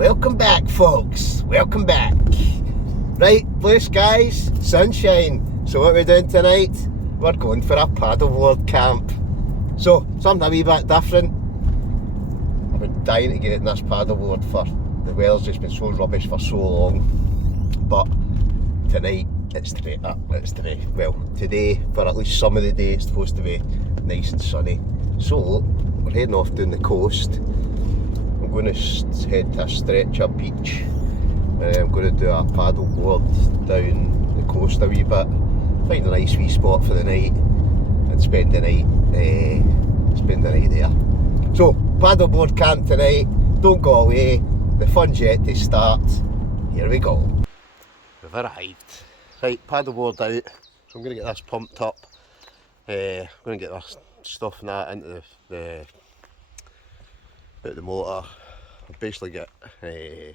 Welcome back, folks. Welcome back. Right, blue skies, sunshine. So what we're doing tonight? We're going for a paddleboard camp. So, something a wee bit different. I've been dying to get in this paddleboard for the weather's just been so rubbish for so long. But tonight it's to be, well, today for at least some of the day it's supposed to be nice and sunny. So we're heading off down the coast. I'm going to head to a stretcher beach. I'm going to do a paddleboard down the coast a wee bit. Find a nice wee spot for the night and spend the night there. So paddleboard camp tonight. Don't go away. The fun's yet to start. Here we go. We've arrived. Right, paddleboard out. So I'm going to get this pumped up. I'm going to get this stuff and that into the motor. I've basically got we're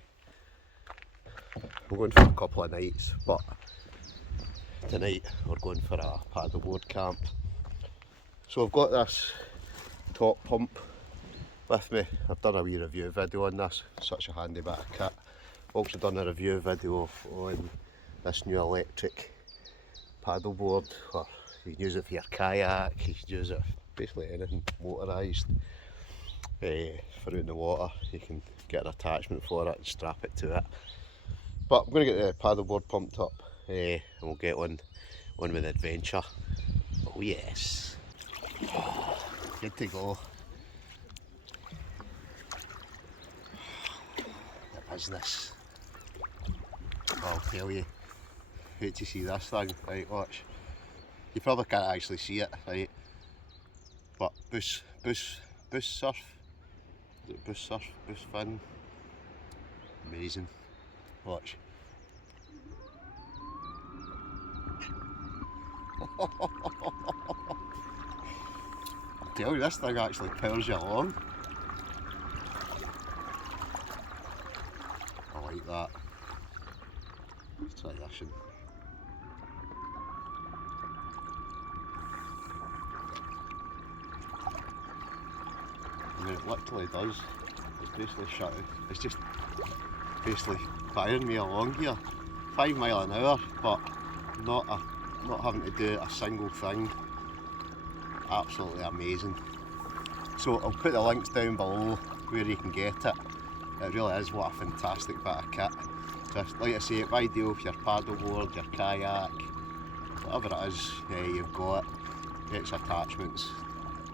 going for a couple of nights, but tonight we're going for a paddleboard camp. So I've got this top pump with me. I've done a wee review video on this, such a handy bit of kit. I've also done a review video on this new electric paddleboard. Or you can use it for your kayak, you can use it for basically anything motorised. For out in the water, you can get an attachment for it and strap it to it. But I'm going to get the paddleboard pumped up and we'll get on with the adventure. Oh yes, good to go. The business. I'll tell you, wait to see this thing. Right, watch. You probably can't actually see it, right? But bush surf. Is it bush surf? Bush fin. Amazing. Watch. I'll tell you, this thing actually powers you along. I like that. Let's try this one. I mean, it literally does. It's basically shutting. It's just basically firing me along here. 5 miles an hour, but not having to do a single thing. Absolutely amazing. So I'll put the links down below where you can get it. It really is what a fantastic bit of kit. Just like I say, it's ideal for your paddleboard, your kayak, whatever it is you've got. Gets attachments.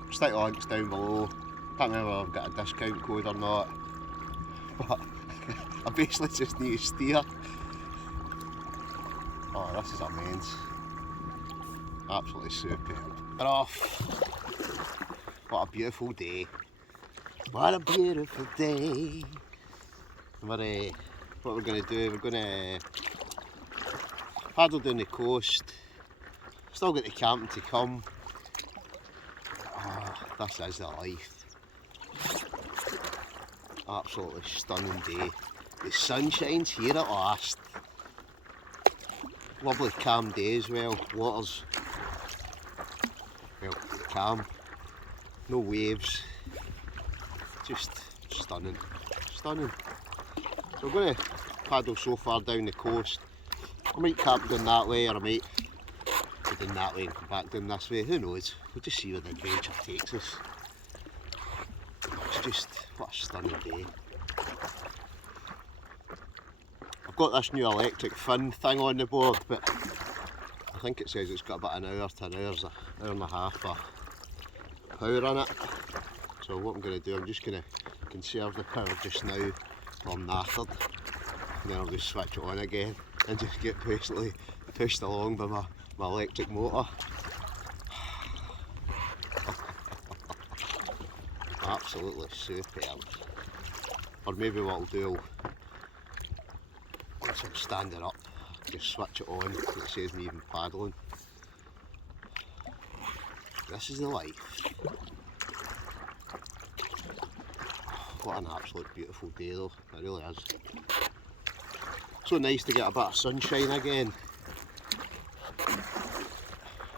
Stick the links down below. Can't remember if I've got a discount code or not, but I basically just need to steer. Oh, this is immense. Absolutely superb. We're off. What a beautiful day. What a beautiful day. What we're going to do, we're going to paddle down the coast. Still got the camping to come. Oh, this is the life. Absolutely stunning day. The sun shines here at last. Lovely calm day as well. Water's, well, calm. No waves. Just stunning. Stunning. So we're going to paddle so far down the coast. I might camp down that way, or I might go down that way and come back down this way. Who knows? We'll just see where the adventure takes us. It's just, what a stunning day. I've got this new electric fin thing on the board, but I think it says it's got about an hour to an hour and a half of power on it. So what I'm going to do, I'm just going to conserve the power just now till I'm knackered, and then I'll just switch it on again and just get basically pushed along by my electric motor. Absolutely superb. Or maybe what I'll do, once I'm standing up, just switch it on so it saves me even paddling. This is the life. What an absolute beautiful day though, it really is. So nice to get a bit of sunshine again.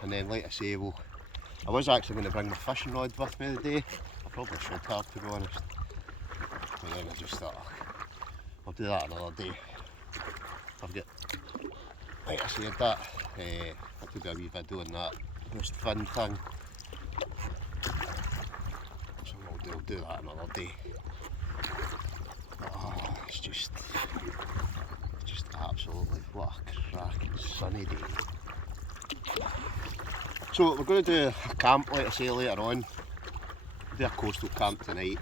And then like I say, I was actually going to bring my fishing rod with me today. I probably should have, to be honest. And then I just thought, I'll do that another day. I've got, like I said, that I could do a wee video on that most fun thing. So I'll do that another day. Oh, it's just absolutely what a cracking sunny day. So we're going to do a camp, like I say, later on. We'll do a coastal camp tonight.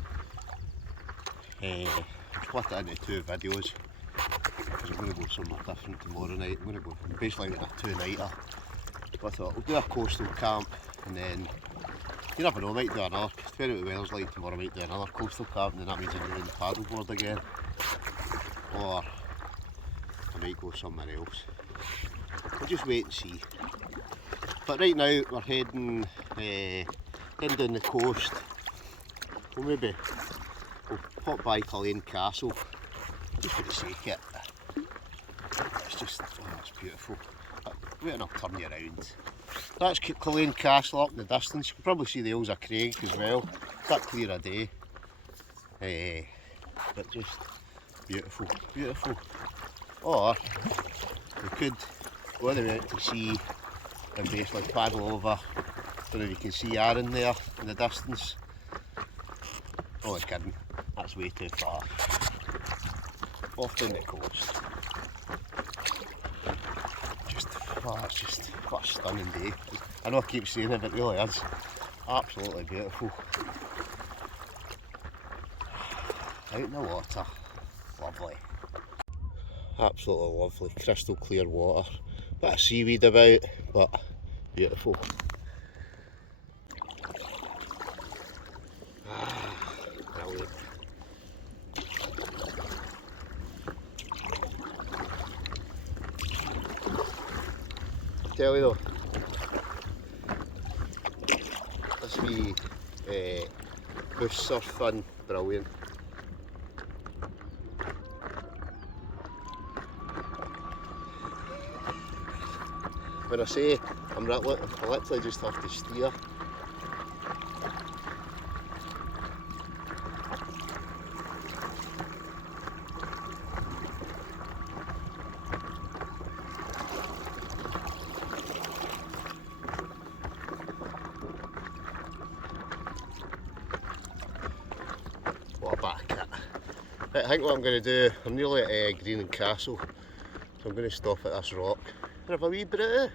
I'll split it into 2 videos because I'm going to go somewhere different tomorrow night. I'm going to go basically in a 2-nighter. But I thought we'll do a coastal camp, and then you never know, I might do another, depending on what the weather's like tomorrow, I might do another coastal camp, and then that means I'm doing the paddleboard again. Or I might go somewhere else. We'll just wait and see. But right now we're heading down the coast. We'll pop by Culzean Castle, just for the sake of it. It's just, oh, it's beautiful. Wait and I'll turn you around. That's Culzean Castle up in the distance. You can probably see the Hills of Craig as well. It's that clear a day. But just beautiful, beautiful. Or we could go all the way out to sea and basically paddle over. Don't know if you can see Arran there in the distance. Oh, it's kidding. That's way too far. Off down the coast. It's just what a stunning day. I know I keep saying it, but it really is absolutely beautiful. Out in the water, lovely. Absolutely lovely, crystal clear water. Bit of seaweed about, but beautiful. Brilliant. I tell you though, this wee bush surfing, brilliant. When I say I literally just have to steer. What a back kit. Right, I think what I'm going to do, I'm nearly at Green Castle, so I'm going to stop at this rock and have a wee brew.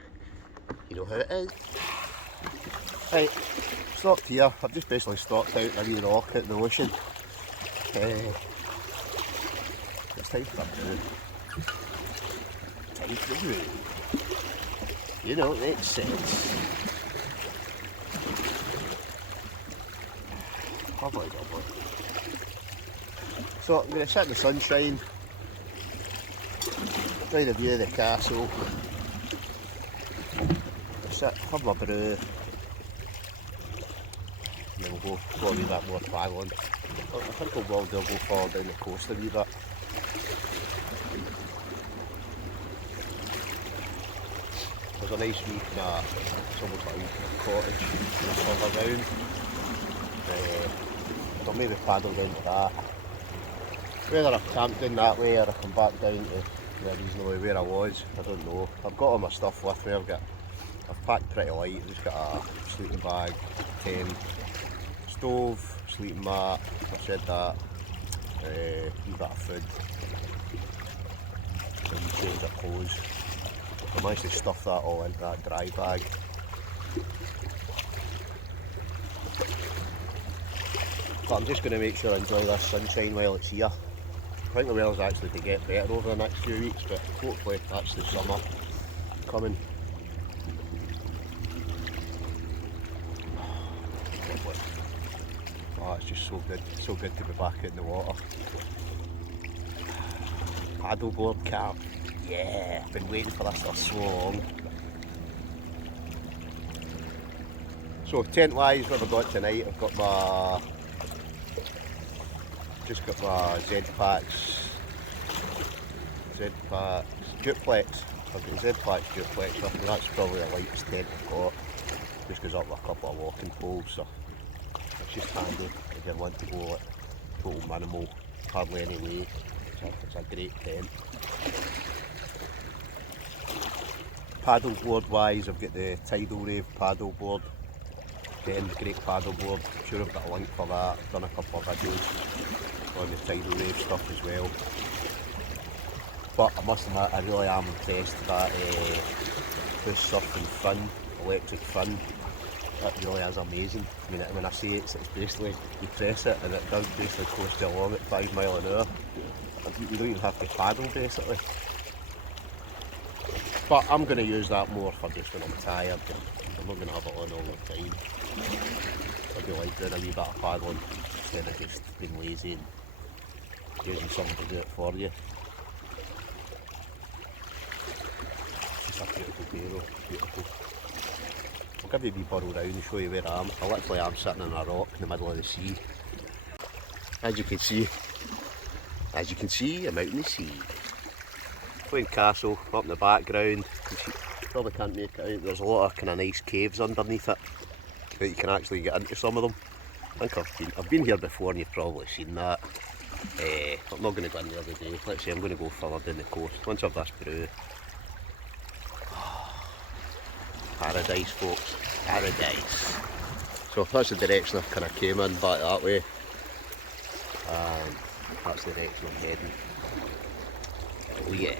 You know how it is. Right, stopped here. I've just basically stopped out in a wee rock at the ocean. It's time for a brew. Time for a brew. You know, it makes sense. Lovely, lovely. So I'm going to sit in the sunshine, find a view of the castle, sit, have my brew, and then we'll go a wee bit more paddling. I think we'll go further down the coast a wee bit. There's a nice wee it's almost like a wee cottage further down. I'll maybe paddle down to that. Whether I've camped down that way or I come back down to reasonably where I was, I don't know. I've got all my stuff with me. I've packed pretty light. I've just got a sleeping bag, tent, stove, sleeping mat, I've said that, a wee bit of food, some change of clothes. I managed to stuff that all into that dry bag. But I'm just going to make sure I enjoy this sunshine while it's here. I think the weather's actually to get better over the next few weeks, but hopefully that's the summer coming. Lovely. Oh, it's just so good to be back in the water. Paddleboard camp. Yeah, I've been waiting for this for so long. So tent wise, what have I got tonight? I've got my Z-Packs, duplex. I've got Z-Packs duplex with me. That's probably the lightest tent I've got. Just goes up with a couple of walking poles, so it's just handy if you want to go like total minimal, hardly any weight. It's a great tent. Paddleboard wise, I've got the Tidal Wave paddleboard. Again, great paddleboard. I'm sure I've got a link for that. I've done a couple of videos on the Tidal Wave stuff as well. But I must admit, I really am impressed that this surfing fin, electric fin, it really is amazing. I mean, when I say it's basically, you press it and it does basically coast you along at 5 miles an hour. You don't even have to paddle basically. But I'm going to use that more for just when I'm tired. I'm not going to have it on all the time. I do like doing a wee bit of paddling instead of just being lazy and using someone to do it for you. It's a beautiful day though, beautiful. I'll give you a wee burrow round and show you where I am. I literally am sitting on a rock in the middle of the sea. As you can see, I'm out in the sea. Playing Castle up in the background. You probably can't make it out. There's a lot of kind of nice caves underneath it that you can actually get into some of them. I think I've been here before and you've probably seen that. I'm not going to go in there today. Let's say I'm going to go further down the coast. Once I've this brew. Paradise, folks. Paradise. So that's the direction I kind of came in, back that way. And that's the direction I'm heading. Oh yeah.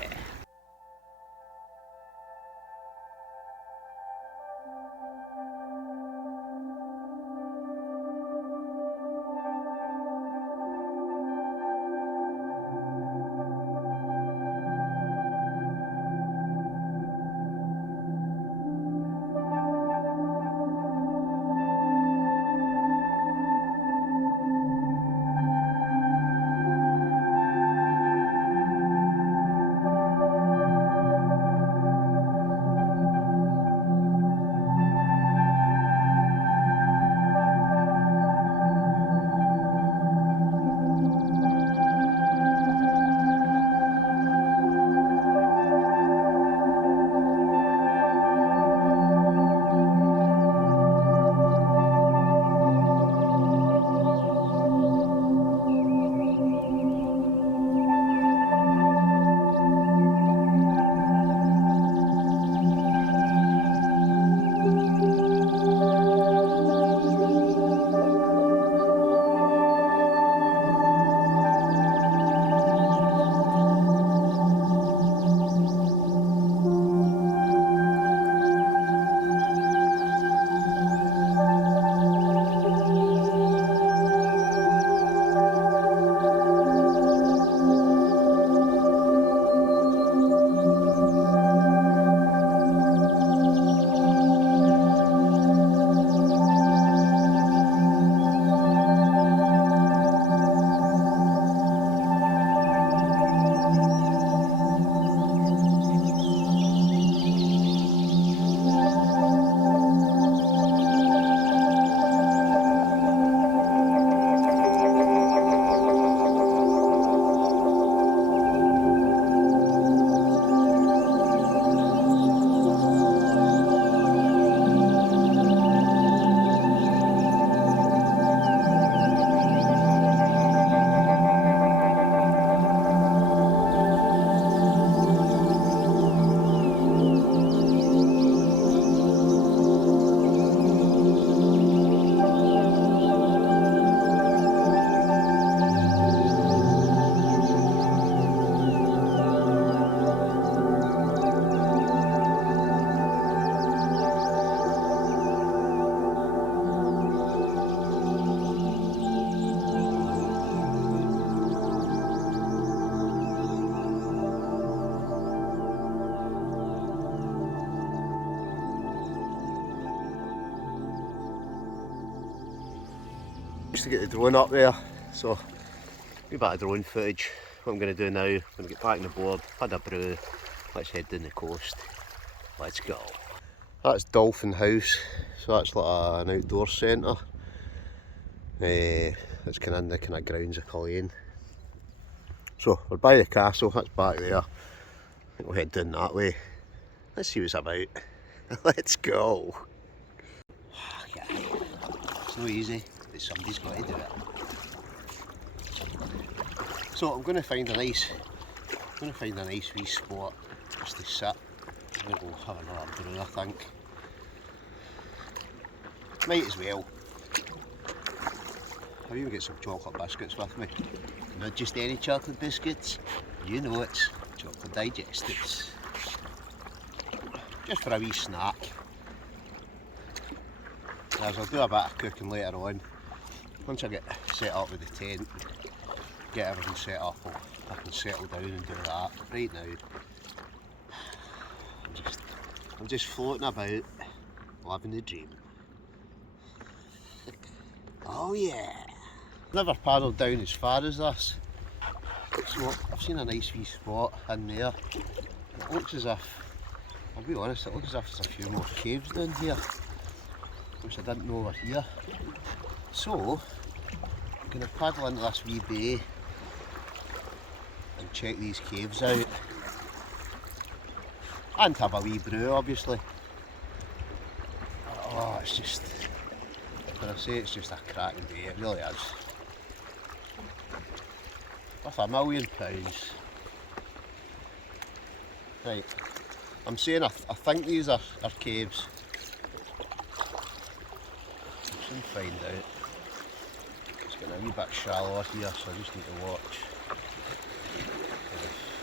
To get the drone up there, so a wee bit of drone footage. What I'm going to do now, I'm going to get back on the board, had a brew, let's head down the coast, let's go. That's Dolphin House, so that's like an outdoor centre. It's kind of in the kind of grounds of Culzean. So we're by the castle, that's back there. I think we'll head down that way. Let's see what's about. Let's go. Okay. It's not easy. Somebody's got to do it. So I'm going to find a nice wee spot just to sit. I'm going to go have another brew, I think. Might as well. I'll even get some chocolate biscuits with me. Not just any chocolate biscuits, you know it's chocolate digestives. Just for a wee snack. As I'll do a bit of cooking later on. Once I get set up with the tent, get everything set up, I can settle down and do that. Right now, I'm just floating about, living the dream. Oh yeah! Never paddled down as far as this. So I've seen a nice wee spot in there. It looks as if, I'll be honest, it looks as if there's a few more caves down here, which I didn't know were here. So I'm going to paddle into this wee bay and check these caves out. And have a wee brew, obviously. Oh, it's just, when I say it's just a cracking day, it really is. With £1,000,000. Right, I'm saying I think these are caves. I'll soon find out. It's getting a wee bit shallower here, so I just need to watch.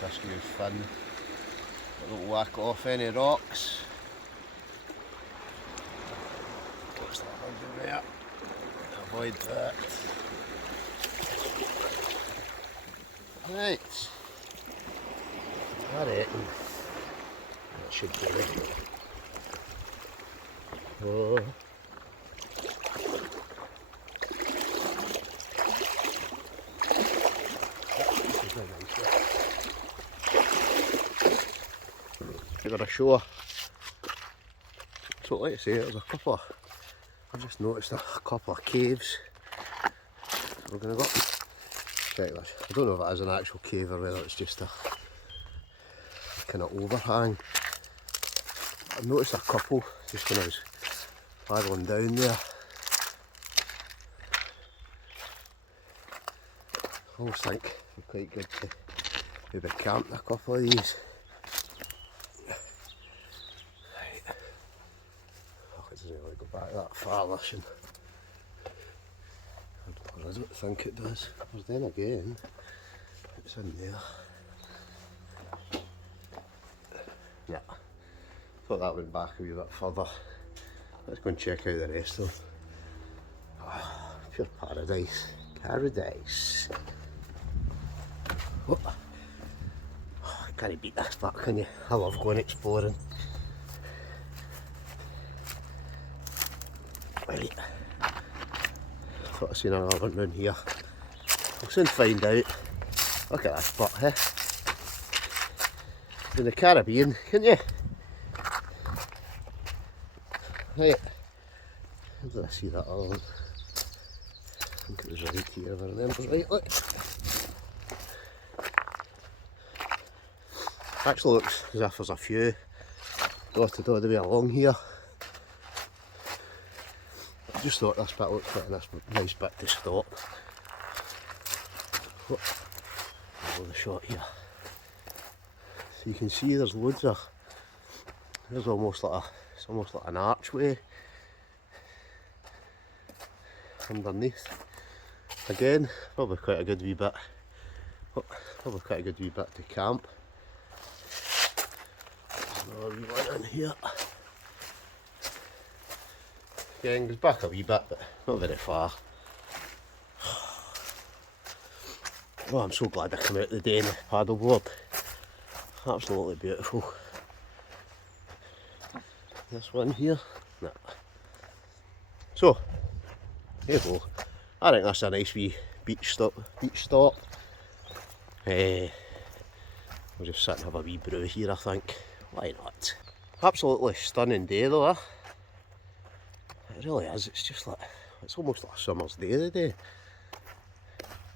This new fin. I don't whack off any rocks. What's that one down there? Avoid that. Right. I reckon that should do it. Oh. Give it a show. So like I say, there's a couple of, I've just noticed a couple of caves. We're going to go check this. I don't know if it is an actual cave or whether it's just a kind of overhang. I've noticed a couple just when I was paddling down there. I always think it'd be quite good to maybe camp in a couple of these. Doesn't really go back that far, listen. I don't think it does. But then again, it's in there. Yeah. Thought that went back a wee bit further. Let's go and check out the rest of them. Oh, pure paradise. Paradise. Oh. Oh, you can't beat this back, can you? I love going exploring. Right, thought I seen another one down here. I'll soon find out. Look at that spot, eh? In the Caribbean, can you? Right, how did I see that other one? I think it was right here, if I remember right. Look. Actually looks as if there's a few dotted all the way along here. Just thought this bit looks like a nice bit to stop. Follow the shot here. So you can see there's loads of, there's almost like it's almost like an archway underneath. Again, probably quite a good wee bit. Probably quite a good wee bit to camp. Another wee one in here. Again, goes back a wee bit, but not very far. Oh, I'm so glad I came out today in the paddleboard. Absolutely beautiful. This one here, no. So, there you go. I think that's a nice wee beach stop. We'll just sit and have a wee brew here, I think. Why not? Absolutely stunning day though, eh? It really is, it's just like, it's almost like a summer's day today.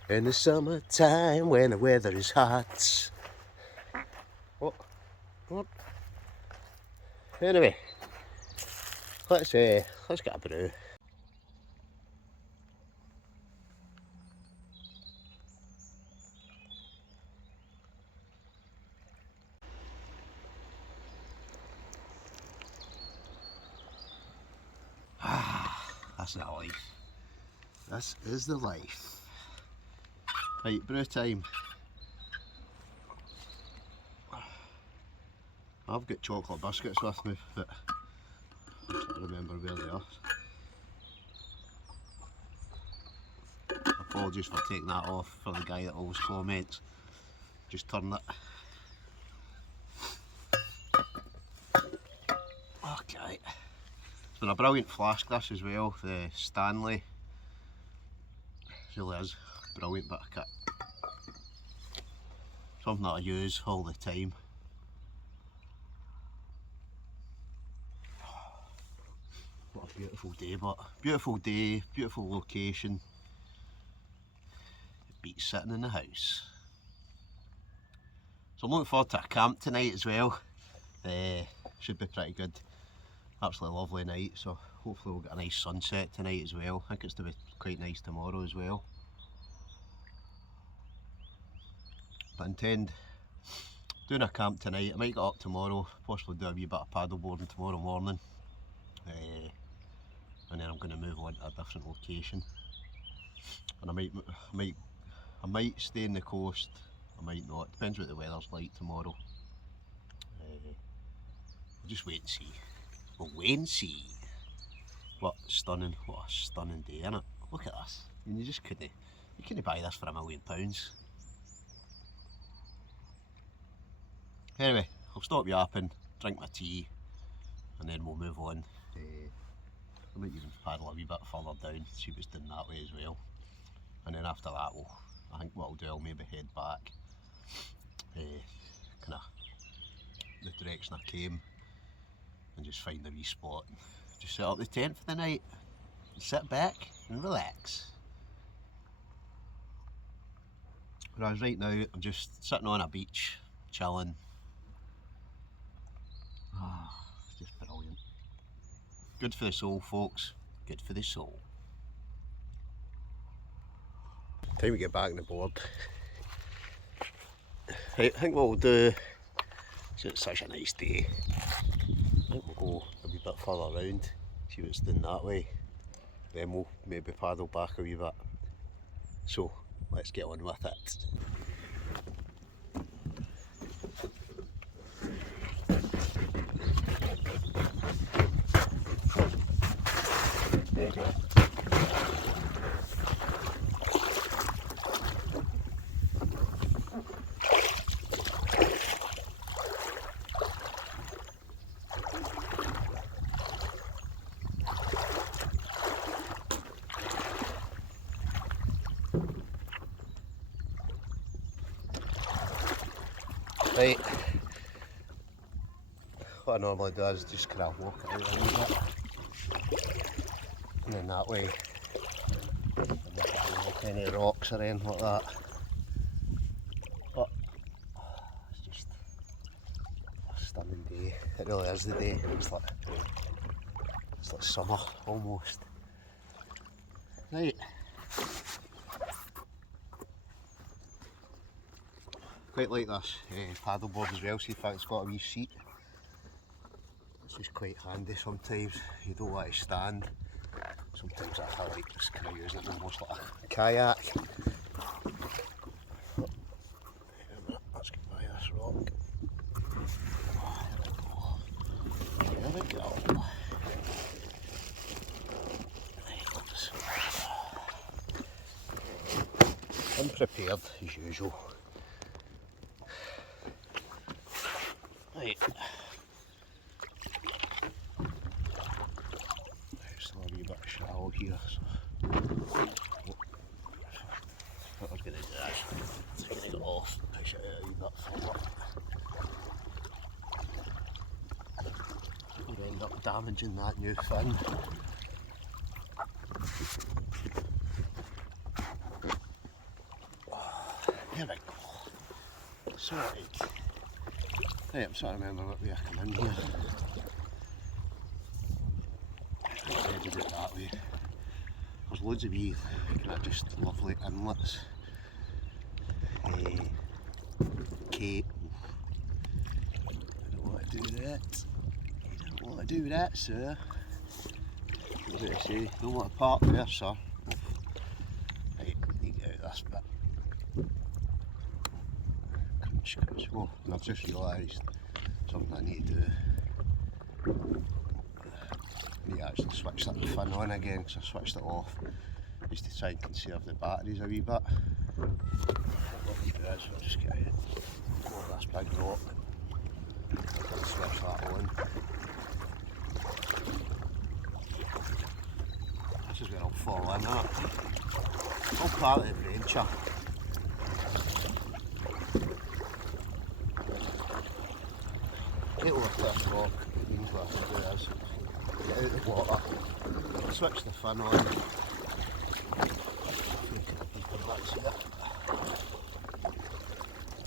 In the summertime when the weather is hot. What? Anyway, let's get a brew. This is the life. This is the life. Right, brew time. I've got chocolate biscuits with me, but I'm trying to remember where they are. Apologies for taking that off for the guy that always comments. Just turn it. Okay. It's been a brilliant flask this as well, the Stanley. It really is a brilliant bit of kit. Something that I use all the time. What a beautiful day, beautiful location. It beats sitting in the house. So I'm looking forward to a camp tonight as well. Should be pretty good. Absolutely lovely night, so hopefully we'll get a nice sunset tonight as well. I think it's to be quite nice tomorrow as well. But I intend doing a camp tonight. I might get up tomorrow, possibly do a wee bit of paddleboarding tomorrow morning. And then I'm going to move on to a different location. And I might stay in the coast, I might not. Depends what the weather's like tomorrow. We'll just wait and see. We'll wait and see. What a stunning day, innit? Look at this. I mean, you couldn't buy this for £1 million. Anyway, I'll stop yapping, drink my tea, and then we'll move on. I might even paddle a wee bit further down, see what's doing that way as well. And then after that, I think what I'll do, I'll maybe head back, kind of the direction I came, and just find a wee spot and just set up the tent for the night, and sit back and relax. Whereas right now, I'm just sitting on a beach, chilling. It's just brilliant. Good for the soul, folks. Good for the soul. Time to get back on the board. Right, I think what we'll do, since it's such a nice day, I think we'll go a wee bit further around, see what's doing that way. Then we'll maybe paddle back a wee bit. So, let's get on with it. Right, what I normally do is just kind of walk it out a wee bit, and then that way I'm not going to walk any rocks or anything like that. But it's just a stunning day. It really is the day. It's like summer almost. Right. Quite like this paddleboard as well, see if it's got a wee seat. It's just quite handy sometimes. You don't want to stand. Sometimes I feel like just kind of using it almost like a kayak. Let's get by this rock. There we go. Unprepared as usual. Right. Still a wee bit shallow here, so what we're going to do is I'm going to go off, push it out a wee bit further. You end up damaging that new fin. There we go. Sorted. Right, I'm trying to remember what way I come in here. I headed it that way. There's loads of wee, kind of just lovely inlets. Cape. I don't want to do that. You don't want to do that, sir. What did I say? You don't want to park there, sir. Right, need to get out this bit. Crunch, crunch. Oh, and I've just realised something I need to do. I need to actually switch that fan on again because I switched it off just to try and conserve the batteries a wee bit. What we do is I'll just get out, go over this big rock and switch that on. This is where I'll fall in, isn't it? All part of the adventure. Get over to this rock, it means what I can do is get out the water, switch the fin on, in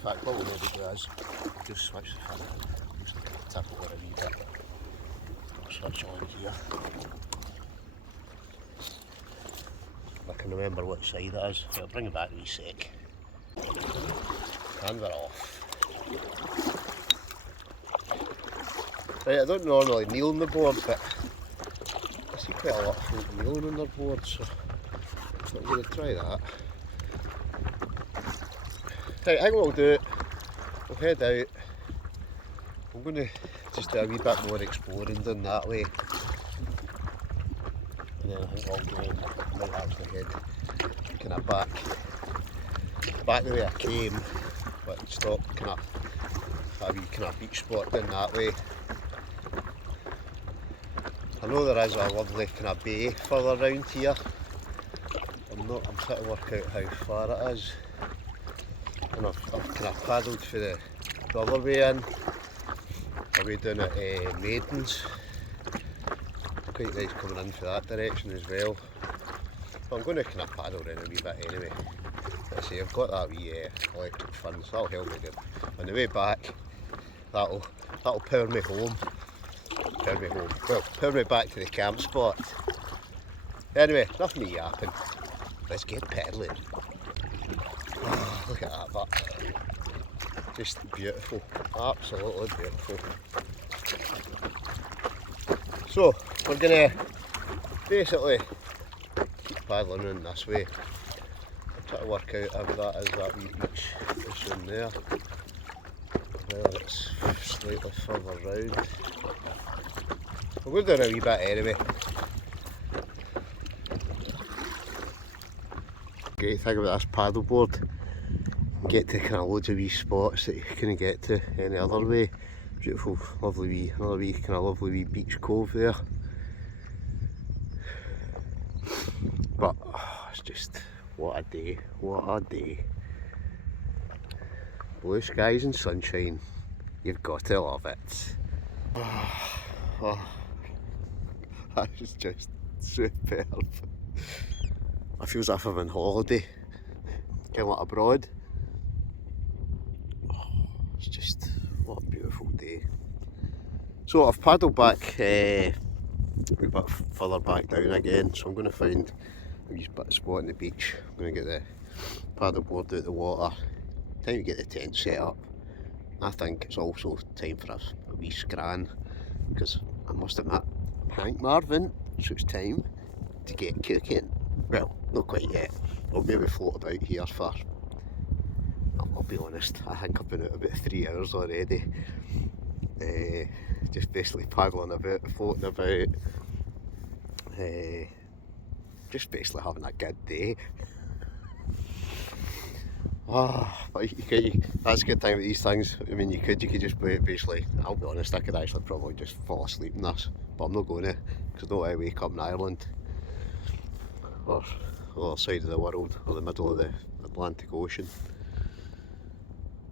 fact what we'll maybe do is just switch the fin, just tap it over a wee bit, switch on here. I can remember which side it is, I'll bring it back a wee sec. And we're off. Right, I don't normally kneel on the board, but I see quite a lot of folk kneeling on their board, so I'm going to try that. Right, I think what we'll do, we'll head out. I'm going to just do a wee bit more exploring down that way. And then I think I'll go, I might actually head kind of back the way I came, but stop kind of a wee kind of beach spot down that way. I know there is a lovely kind of bay further round here. I'm trying to work out how far it is. And I've kind of paddled for the other way in, away down at Maidens. It's quite nice coming in for that direction as well. But I'm going to kind of paddle around a wee bit anyway. Let's see, I've got that wee electric fan, so that'll help me good. On the way back, that'll power me home. Well, power me back to the camp spot. Anyway, enough me yapping. Let's get pedalling. Oh, look at that butt. Just beautiful. Absolutely beautiful. So, we're going to basically keep paddling in this way. I'm trying to work out how that is, that wee beach is in there. Well, it's slightly further round. We'll go down a wee bit anyway. Great thing about this paddleboard, you get to kind of loads of wee spots that you couldn't get to any other way. Beautiful, lovely wee, another wee kind of lovely wee beach cove there. But it's just, what a day, what a day. Blue skies and sunshine, you've got to love it. Oh. That is just superb. I feel as if I'm on holiday, kind of like abroad. Oh, it's just, what a beautiful day. So I've paddled back a bit further back down again, so I'm going to find a wee bit of spot on the beach. I'm going to get the paddleboard out the water, time to get the tent set up. I think it's also time for a wee scran, because I must admit, Hank Marvin, so it's time to get cooking. Well, not quite yet. I'll maybe float about here for, I'll be honest, I think I've been out about 3 hours already. Just basically paddling about, floating about, just basically having a good day. But that's a good thing with these things. I mean, you could just basically, I'll be honest, I could actually probably just fall asleep in this, but I'm not going to, because I don't want to wake up in Ireland or the other side of the world, or the middle of the Atlantic Ocean.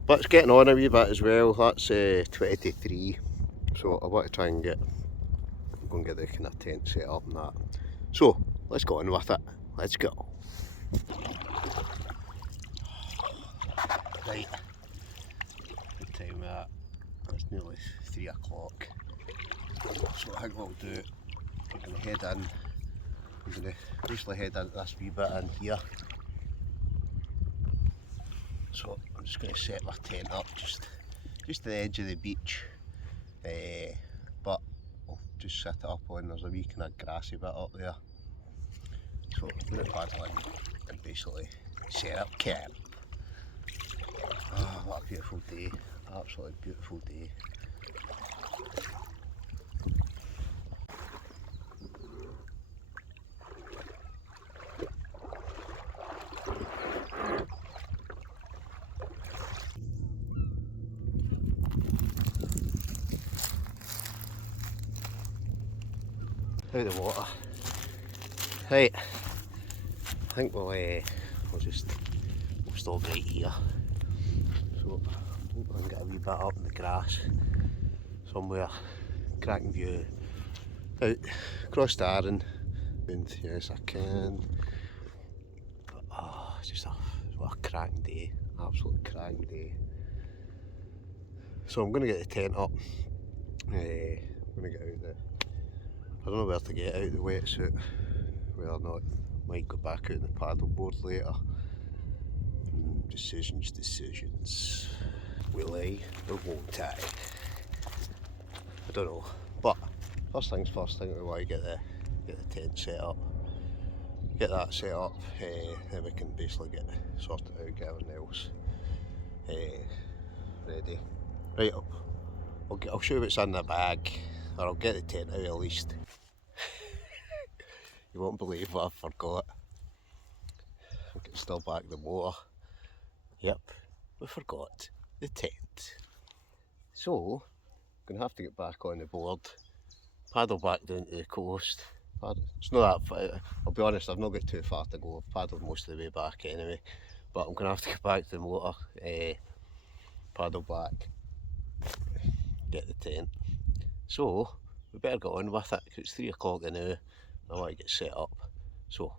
But it's getting on a wee bit as well. That's 20 to 3, so I want to try and go and get the kind of tent set up and that. So let's go on with it. Let's go. Right, good time that. It's nearly 3 o'clock. So I think what we'll do, we're going to head in. I'm going to basically head into this wee bit in here. So I'm just going to set my tent up just at the edge of the beach. But I'll just set it up on. There's a wee kind of grassy bit up there. So I'm going to paddle in and basically set up camp. Oh, what a beautiful day, absolutely beautiful day. Out of the water. Right, I think we'll stop right here. So I can get a wee bit up in the grass somewhere, cracking view out across the Arran, and yes I can. Oh, it's just what a cracking day, absolute cracking day. So I'm going to get the tent up. I'm going to get out there. I don't know where to get out the wetsuit, whether or not I might go back out on the paddleboard later. Decisions. Will I or won't I? I don't know. But first things first, I think we want to get the tent set up. Get that set up, then we can basically get sorted out, get everything else ready. Right, I'll show you what's in the bag, or I'll get the tent out at least. You won't believe what I forgot. I can still back the motor. Yep, we forgot the tent. So, I'm going to have to get back on the board, paddle back down to the coast. It's not that far, I'll be honest, I've not got too far to go. I've paddled most of the way back anyway. But I'm going to have to get back to the motor, paddle back, get the tent. So, we better get on with it, because it's 3 o'clock now. I want to get set up. So,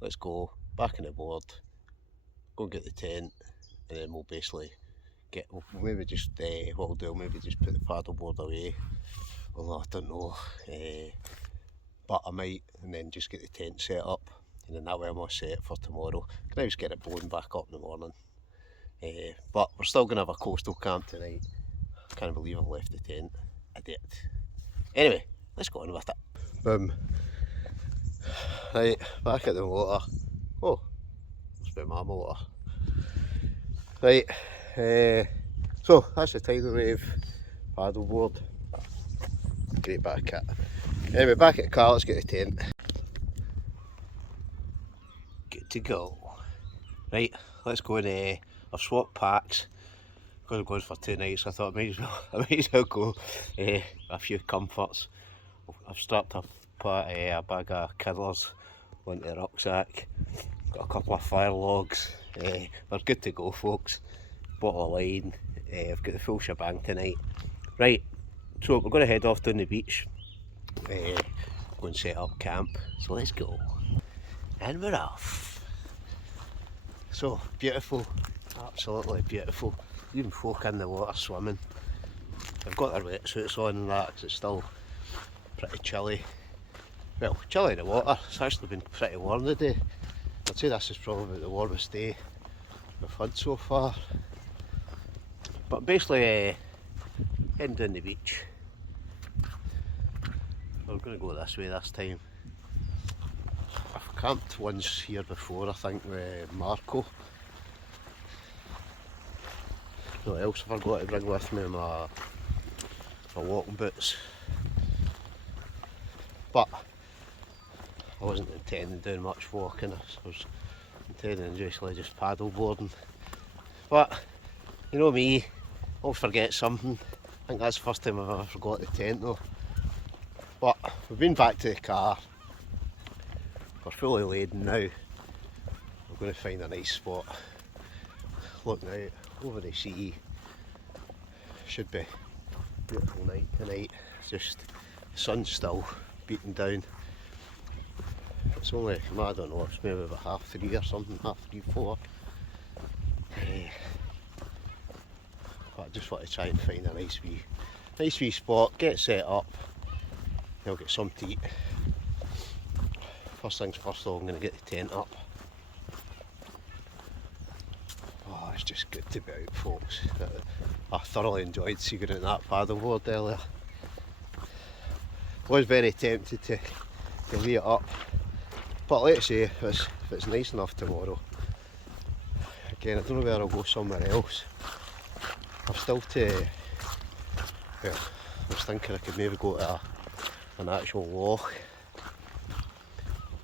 let's go back on the board, go and get the tent, and then we'll basically we'll maybe just, what we'll do, maybe just put the paddleboard away. Although I don't know, but I might, and then just get the tent set up, and then that way I'm all set for tomorrow. Can I just get it blown back up in the morning? But we're still going to have a coastal camp tonight. I can't believe I've left the tent. I did. Anyway, let's go on with it. Boom. Right, back at the motor. Oh, must be my motor. Right, so that's the tidal wave paddleboard. Great back at. Anyway, back at the car, let's get the tent. Good to go. Right, let's go and I've swapped packs. Because I'm going for 2 nights, I thought I might as well go a few comforts. I've strapped a bag of kiddlers onto the rucksack. Got a couple of fire logs. We're good to go, folks. Bottle of wine. I've got the full shebang tonight. Right, so we're going to head off down the beach. Go and set up camp. So let's go. And we're off. So beautiful, absolutely beautiful. Even folk in the water swimming. They've got their wetsuits on and that because it's still pretty chilly. Well, chilly in the water. It's actually been pretty warm today. I'd say this is probably the warmest day we've had so far. But basically, heading down the beach. We're going to go this way this time. I've camped once here before, I think, with Marco. What else have I got to bring with me? My walking boots. But I wasn't intending doing much walking, I was intending just paddleboarding. But you know me, I'll forget something. I think that's the first time I've ever forgot the tent though. But we've been back to the car. We're fully laden now. I'm going to find a nice spot. Looking out over the sea. Should be a beautiful night tonight. It's just the sun's still beating down. It's only, I don't know, it's maybe about 3:30 or something, 3:30, 4. But I just want to try and find a nice wee spot, get set up. I'll get some to eat. First things first though, I'm going to get the tent up. Oh, it's just good to be out, folks. I thoroughly enjoyed seeing it in that paddleboard earlier. Was very tempted to lay it up, but let's say if it's nice enough tomorrow. Again, I don't know whether I'll go somewhere else. I've still to, well, I was thinking I could maybe go to an actual loch,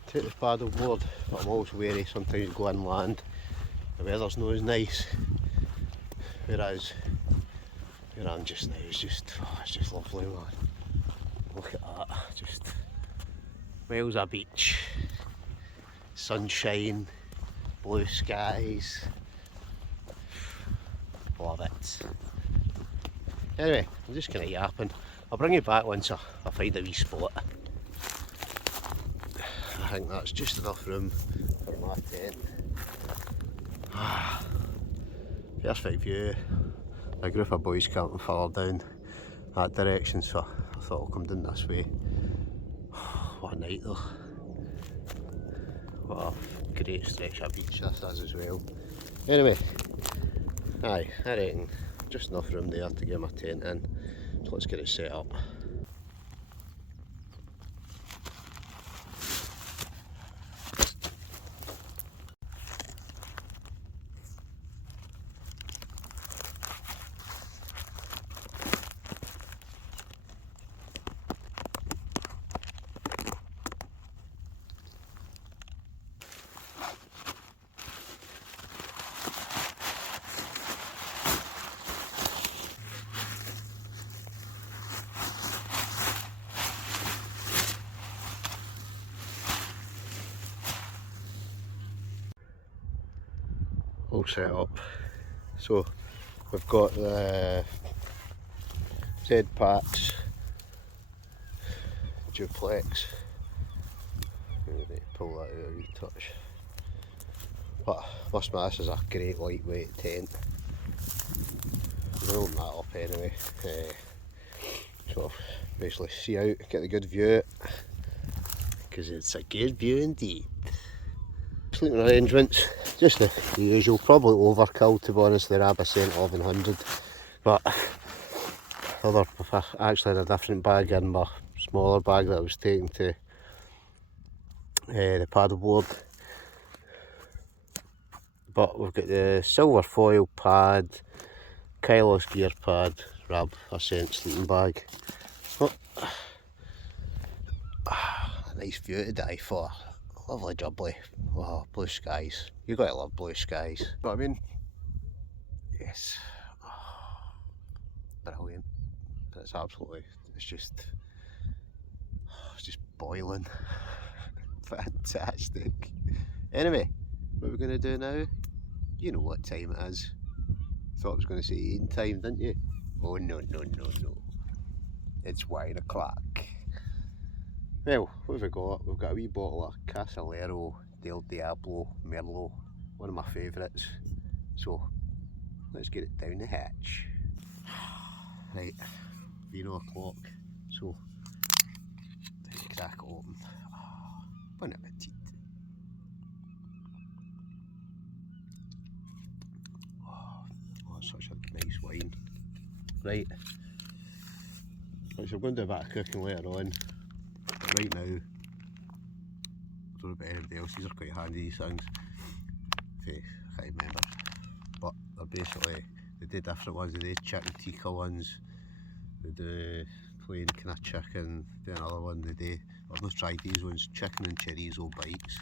take the paddle board, but I'm always wary sometimes you go inland, the weather's not as nice, whereas where I'm just now is just, it's just lovely, man. Look at that, just miles of beach, sunshine, blue skies, love it. Anyway, I'm just kind of yapping. I'll bring you back once I find a wee spot. I think that's just enough room for my tent. Perfect view. A group of boys camping further down that direction, so I thought I'll come down this way. What a night though. What a great stretch of beach this is as well. Anyway, aye, I reckon just enough room there to get my tent in, so let's get it set up. All set up. So we've got the Z packs, duplex. I need to pull that out a wee touch. But must admit, this is a great lightweight tent. I'm rolling that up anyway. So basically see out, get the good view, because it's a good view indeed. Sleeping arrangements, just the usual, probably overkill to be honest, the Rabicent 1100, but I actually had a different bag in my smaller bag that I was taking to the paddleboard. But we've got the silver foil pad, Kylos gear pad, Rabicent sleeping bag. Oh, a nice view to die for. Lovely jubbly. Oh, blue skies. You gotta love blue skies. You know what I mean? Yes. Oh, brilliant. It's absolutely, it's just boiling. Fantastic. Anyway, what we're gonna do now? You know what time it is. Thought I was gonna say eating time, didn't you? Oh no. It's 1 o'clock. Well, what have we got? We've got a wee bottle of Casalero del Diablo Merlot, one of my favourites. So, let's get it down the hatch. Right, 0 o'clock. So, let's crack it open. Bon appetit. Oh, that's such a nice wine. Right, so I'm going to do a bit of cooking later on. Right now, I don't know about anybody else, these are quite handy, these things. I can't remember, but they're basically, they do different ones. They do chicken tikka ones, they do plain kind of chicken, do another one, they do, I've not tried these ones, chicken and chorizo bites.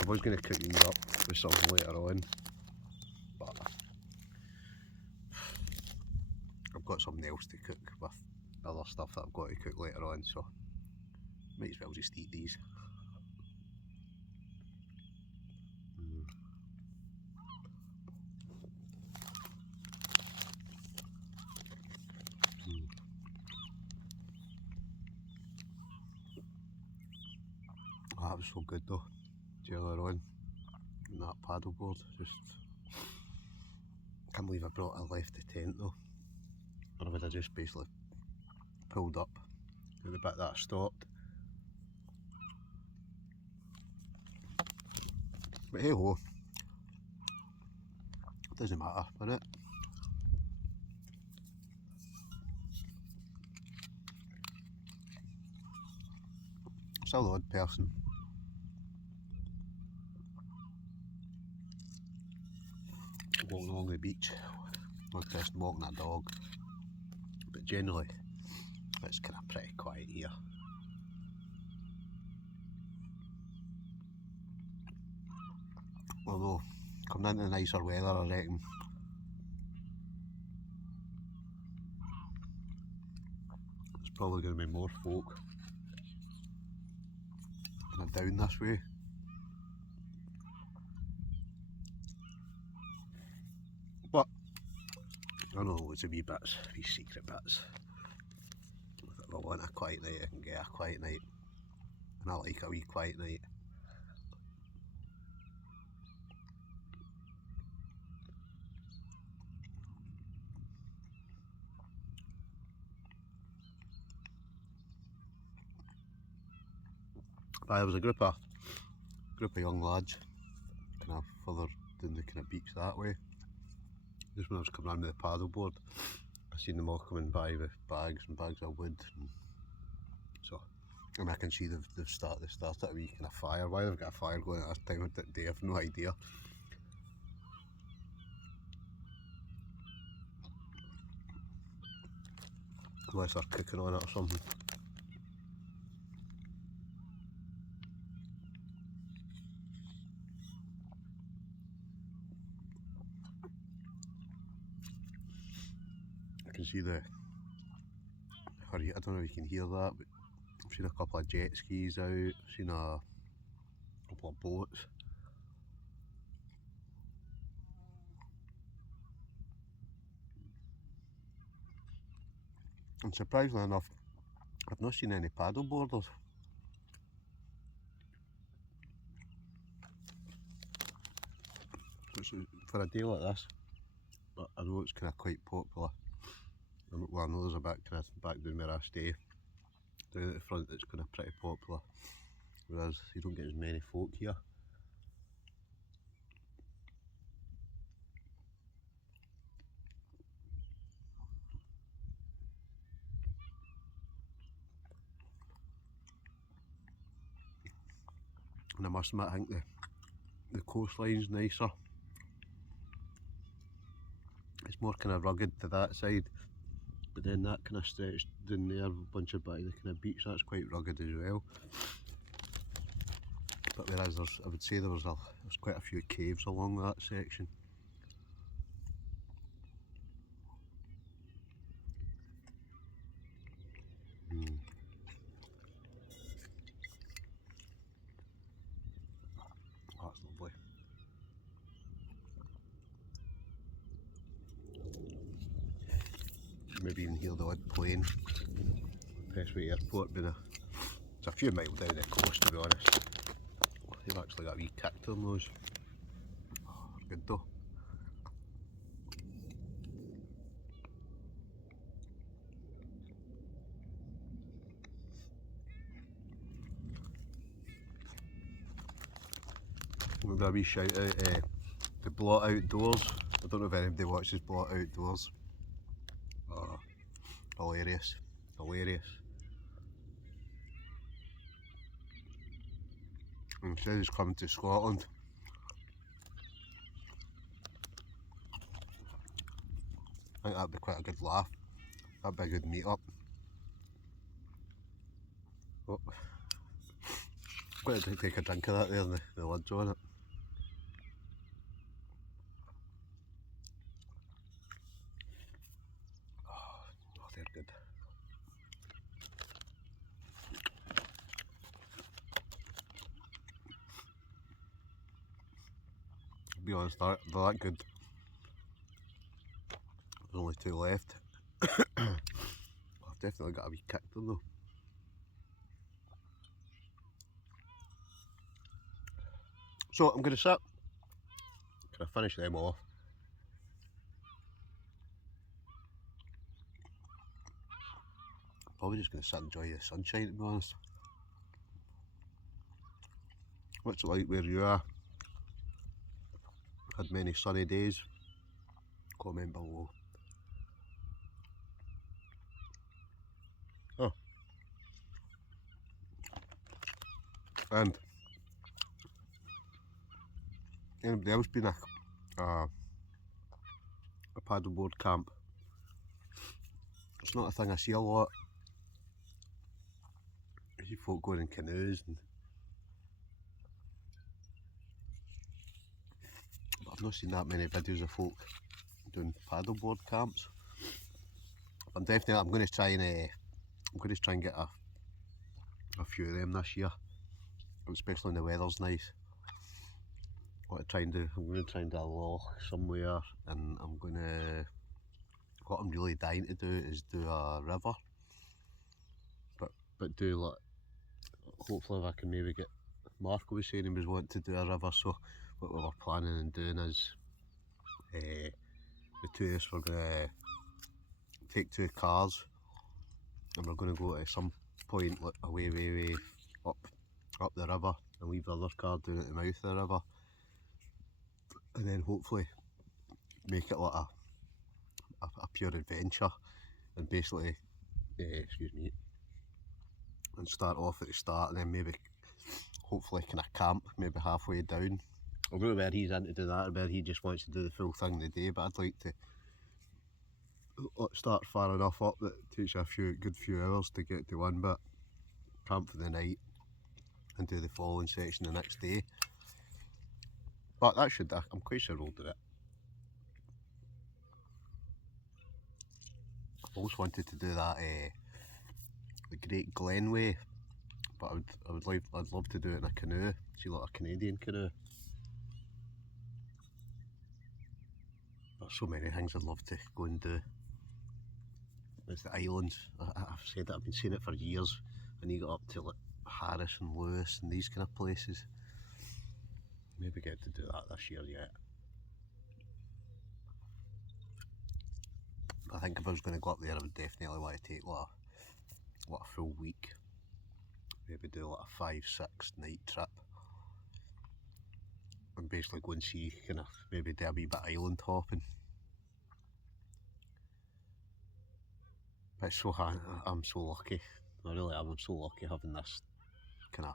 I was going to cook these up with something later on, but I've got something else to cook with other stuff that I've got to cook later on, so might as well just eat these. Oh, that was so good though, earlier on in that paddleboard. Just can't believe I left the tent though, or I would have just basically pulled up at the bit that I stopped. But hey ho, it doesn't matter, does it? still the odd person. Walking along the beach, not just walking a dog, but generally it's kind of pretty quiet here. Although coming into nicer weather, I reckon there's probably going to be more folk down this way. But I know loads of wee bits, wee secret bits. If I want a quiet night, I can get a quiet night, and I like a wee quiet night. There was a group of young lads kind of further down the kind of beach that way. Just when I was coming around with the paddleboard, I seen them all coming by with bags and bags of wood, and I can see they've started a wee kind of fire. Why they've got a fire going at this time of the day, I've no idea. Unless they're cooking on it or something. I can see the hurry. I don't know if you can hear that, but I've seen a couple of jet skis out. I've seen a couple of boats. And surprisingly enough, I've not seen any paddleboarders. So for a day like this, but I know it's kind of quite popular. Well, I know there's a bit kind of back down where I stay, down at the front, it's kind of pretty popular, whereas you don't get as many folk here. And I must admit, I think the coastline's nicer. It's more kind of rugged to that side, but then that kind of stretch down there, a bunch of by the kind of beach, that's quite rugged as well. But whereas I would say there's quite a few caves along that section. Oh, that's lovely. Maybe even hear the odd plane. Pressway Airport being it's a few miles down the coast, to be honest. They've actually got a wee kick to them, those. Oh, good though. We'll give a wee shout out to Blot Outdoors. I don't know if anybody watches Blot Outdoors. Oh, hilarious, hilarious. And he says he's coming to Scotland. I think that'd be quite a good laugh. That'd be a good meet up. Oh, I'm going to take a drink of that there and the lid's on it. Oh, they're good. To be honest, they're that good. There's only two left. I've definitely got a wee kick to them though. So I'm going to sit, kind of finish them off. Probably just going to sit and enjoy the sunshine, to be honest. What's it like where you are? Had many sunny days? Comment below. Oh, And anybody else been a paddleboard camp? It's not a thing I see a lot. I see folk going in canoes, but I've not seen that many videos of folk doing paddleboard camps. I'm going to try and get a few of them this year, especially when the weather's nice. I'm going to try and do a loch somewhere, and what I'm really dying to do is do a river, but do like, hopefully if I can maybe get, Marco was saying he was wanting to do a river, so what we were planning on doing is the two of us were going to take 2 cars and we're going to go to some point like way up the river and leave the other car down at the mouth of the river, and then hopefully make it like a pure adventure, and basically and start off at the start and then maybe hopefully kind of camp maybe halfway down. I don't know where he's into do that or whether he just wants to do the full thing in the day, but I'd like to start far enough up that it takes a good few hours to get to one bit, camp for the night and do the following section the next day. But I'm quite sure we'll do it. I've always wanted to do that the Great Glenway, but I'd love to do it in a canoe, see like a Canadian canoe. There's so many things I'd love to go and do. There's the islands. I've said that I've been seeing it for years. I need to get up to like Harris and Lewis and these kind of places. Maybe get to do that this year yet. I think if I was going to go up there, I would definitely want to take like a full week. Maybe do like a 5-6 night trip. And basically go and see, kind of maybe do a wee bit of island hopping. But I'm so lucky. I really am. I'm so lucky having this kind of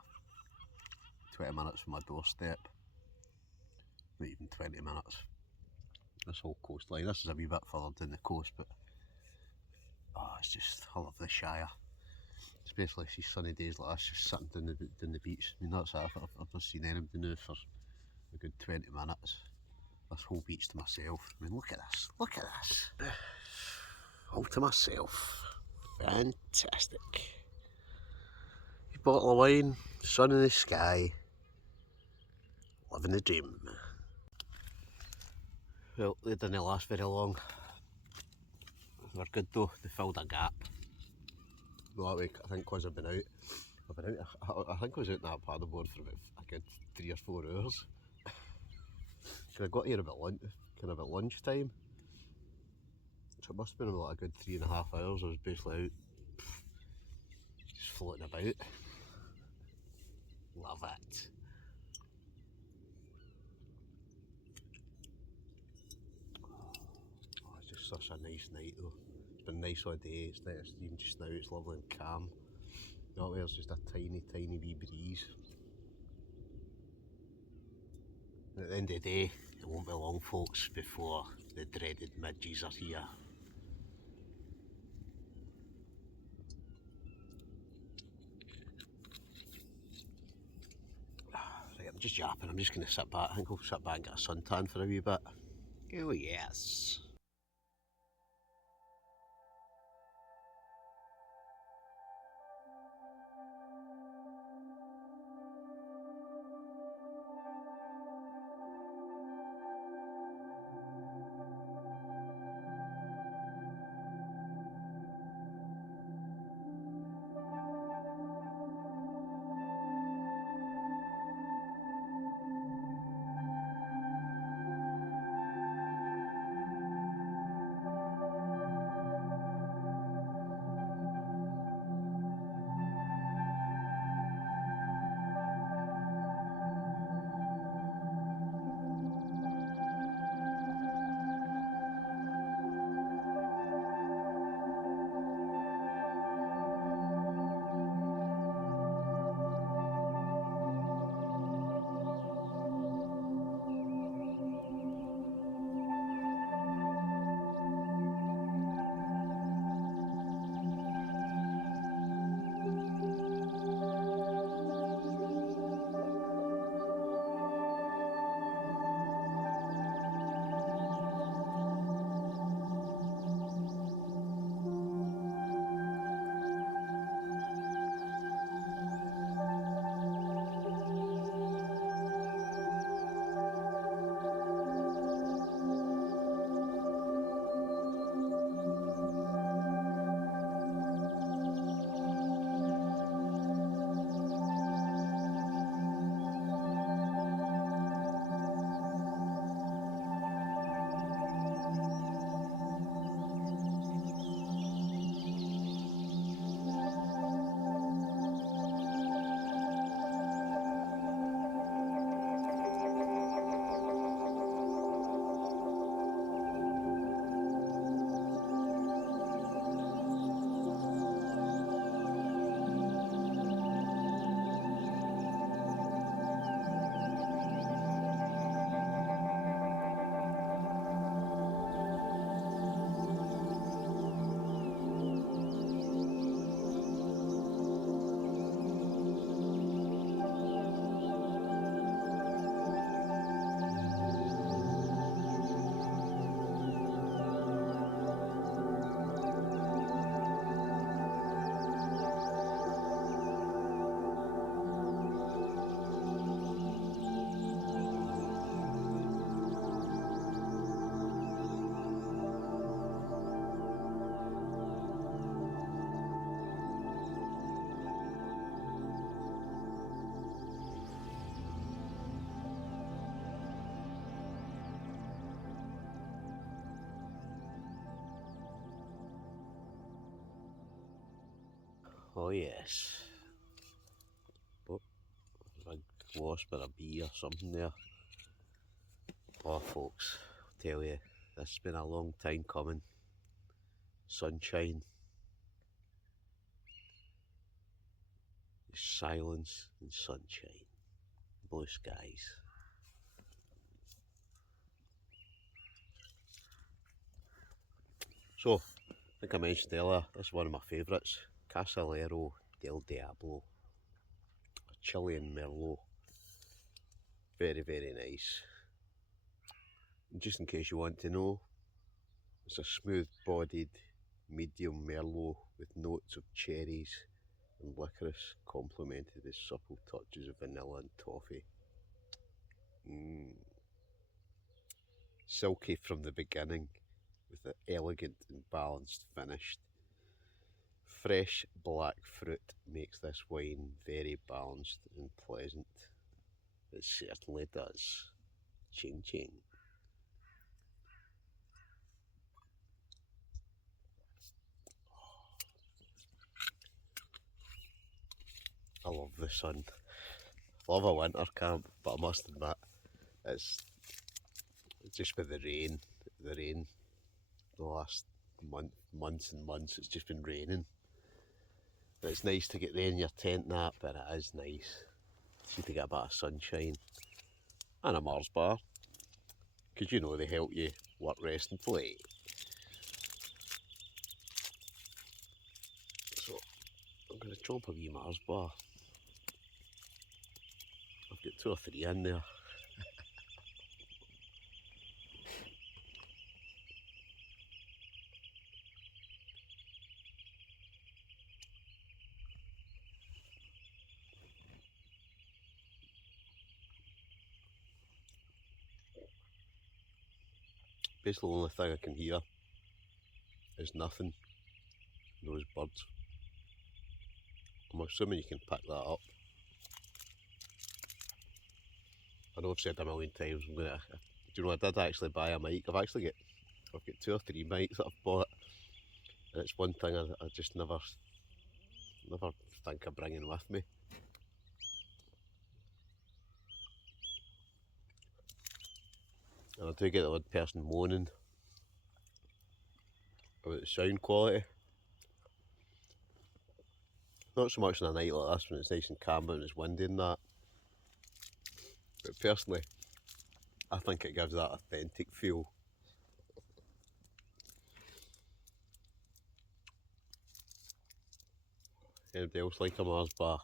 20 minutes from my doorstep. Not even 20 minutes. This whole coastline. This is a wee bit further down the coast, but it's just, I love the Shire. Especially these sunny days like this, just sitting down the beach. I mean, that's it. I've not seen anybody now for a good 20 minutes. This whole beach to myself. I mean, look at this. Look at this. All to myself. Fantastic. A bottle of wine, sun in the sky. Living the dream. Well, they didn't last very long. They were good though, they filled a gap. Well, that week, I think because I've been out, I think I was out in that paddleboard for about a good 3 or 4 hours. So I got here about lunchtime. So it must have been about a good 3.5 hours. I was basically out, just floating about. Love it. Oh, it's just such a nice night though. It's been nice all day. It's nice, even just now it's lovely and calm. Out there's just a tiny wee breeze. And at the end of the day, it won't be long, folks, before the dreaded midges are here. Right, I'm just yapping. I'm just going to sit back. I think I'll sit back and get a suntan for a wee bit. Oh yes. Oh yes. Oh, big wasp or a bee or something there. Oh folks, I'll tell you, this has been a long time coming. Sunshine. Silence and sunshine. Blue skies. So, I think I mentioned earlier, this is one of my favourites. Casillero del Diablo. A Chilean Merlot. Very, very nice. And just in case you want to know, it's a smooth-bodied medium Merlot with notes of cherries and licorice, complemented with supple touches of vanilla and toffee. Silky from the beginning, with an elegant and balanced finish. Fresh black fruit makes this wine very balanced and pleasant. It certainly does. Ching ching. I love the sun. Love a winter camp, but I must admit, it's just with the rain, the last months and months, it's just been raining. But it's nice to get rain in your tent and that, but it is nice. See to get a bit of sunshine. And a Mars bar. Because you know they help you work, rest and play. So, I'm going to chomp a wee Mars bar. I've got 2 or 3 in there. Basically the only thing I can hear is nothing. Those birds. I'm assuming you can pick that up. I know I've said a million times, do you know, I did actually buy a mic. I've got 2 or 3 mics that I've bought. And it's one thing I just never think of bringing with me. And I do get the odd person moaning about the sound quality. Not so much on a night like this when it's nice and calm and it's windy and that. But personally, I think it gives that authentic feel. Anybody else like a Mars bar?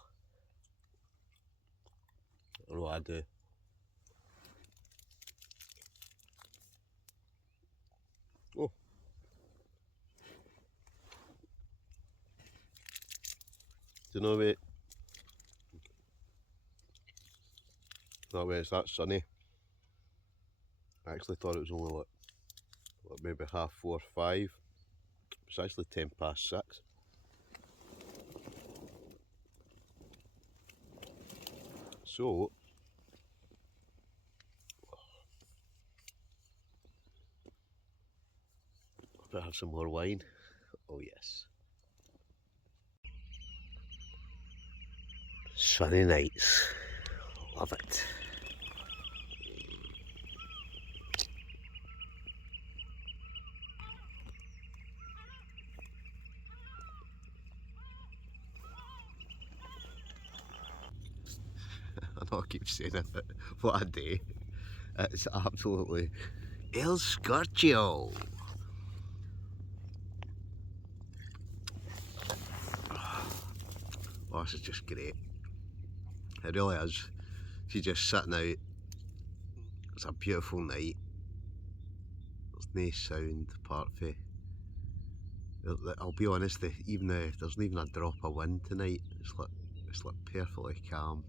I know I do. Oh. Do you know, mate? That way it's that sunny. I actually thought it was only like maybe 4:30, 5. It's actually 6:10. So, I better have some more wine. Oh yes. Sunny nights. Love it. I know I keep saying it, but what a day. It's absolutely El Scorchio. Oh, this is just great. It really is. She's just sitting out. It's a beautiful night. There's no sound apart from. I'll be honest, there's not even a drop of wind tonight. It's like perfectly calm.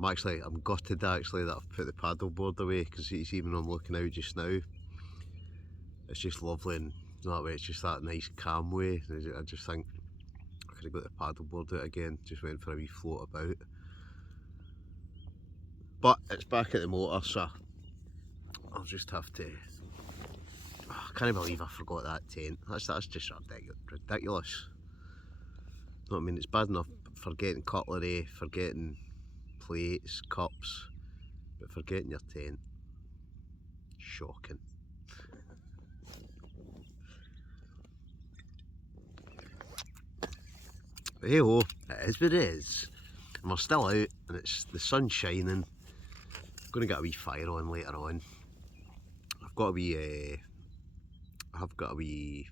I'm gutted actually that I've put the paddleboard away, because it's even on looking out just now. It's just lovely, and that way it's just that nice calm way. I just think I could have got the paddleboard out again, just went for a wee float about. But it's back at the motor, so I'll just have to. Oh, I can't believe I forgot that tent. That's just ridiculous. I mean, it's bad enough forgetting cutlery, forgetting plates, cups, but forgetting your tent. Shocking. But hey ho, it is what it is. And we're still out and it's the sun's shining. I'm going to get a wee fire on later on. I've got a wee, I have got a wee,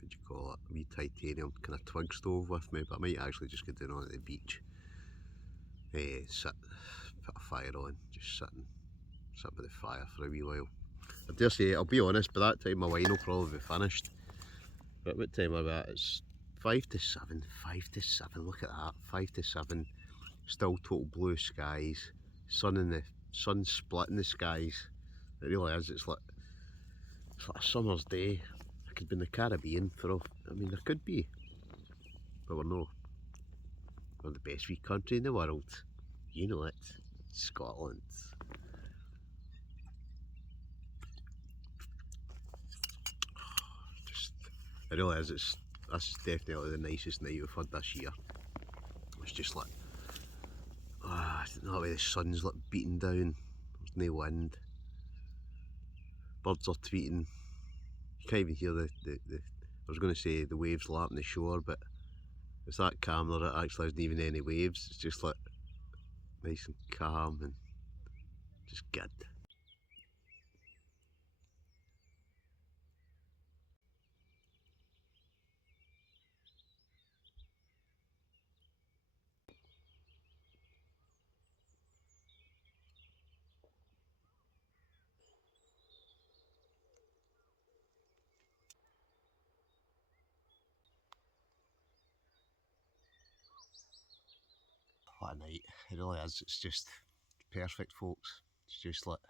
what do you call it, a wee titanium kind of twig stove with me, but I might actually just go down on at the beach. Sit, put a fire on, just sit by the fire for a wee while. I dare say, I'll be honest, by that time my wine will probably be finished. But what time are we at? It's 5 to 7, 5 to 7, look at that, 5 to 7, still total blue skies, sun split in the skies. It really is, it's like a summer's day. I could be in the Caribbean for all, I mean there could be, but we're no. We're the best wee country in the world, you know it, Scotland. It really is, this is definitely the nicest night we've had this year. It's just like, that way the sun's like beating down, there's no wind, birds are tweeting, you can't even hear I was going to say the waves lapping the shore, but it's that calm that it actually isn't even any waves, it's just like nice and calm and just good. What a night, it really is, it's just perfect folks, it's just like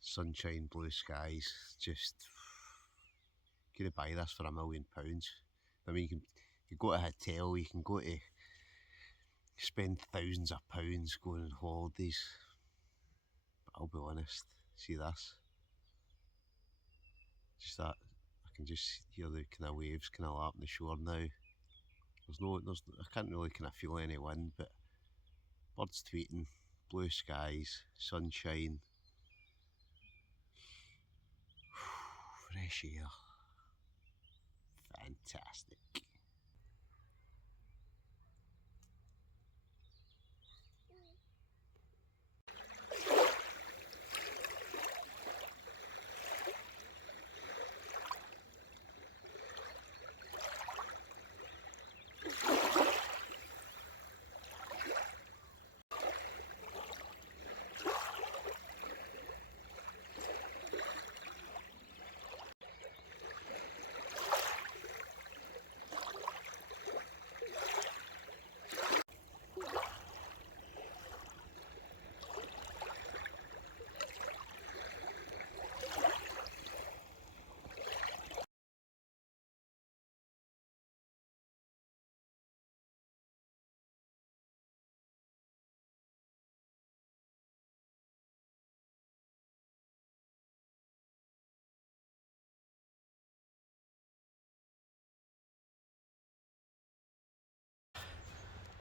sunshine, blue skies, just couldn't buy this for £1 million. I mean, you can go to a hotel, you can go to spend thousands of pounds going on holidays, but I'll be honest, see this, just that, I can just hear the kind of waves kind of lapping the shore now. I can't really kind of feel any wind, but birds tweeting, blue skies, sunshine, fresh air, fantastic.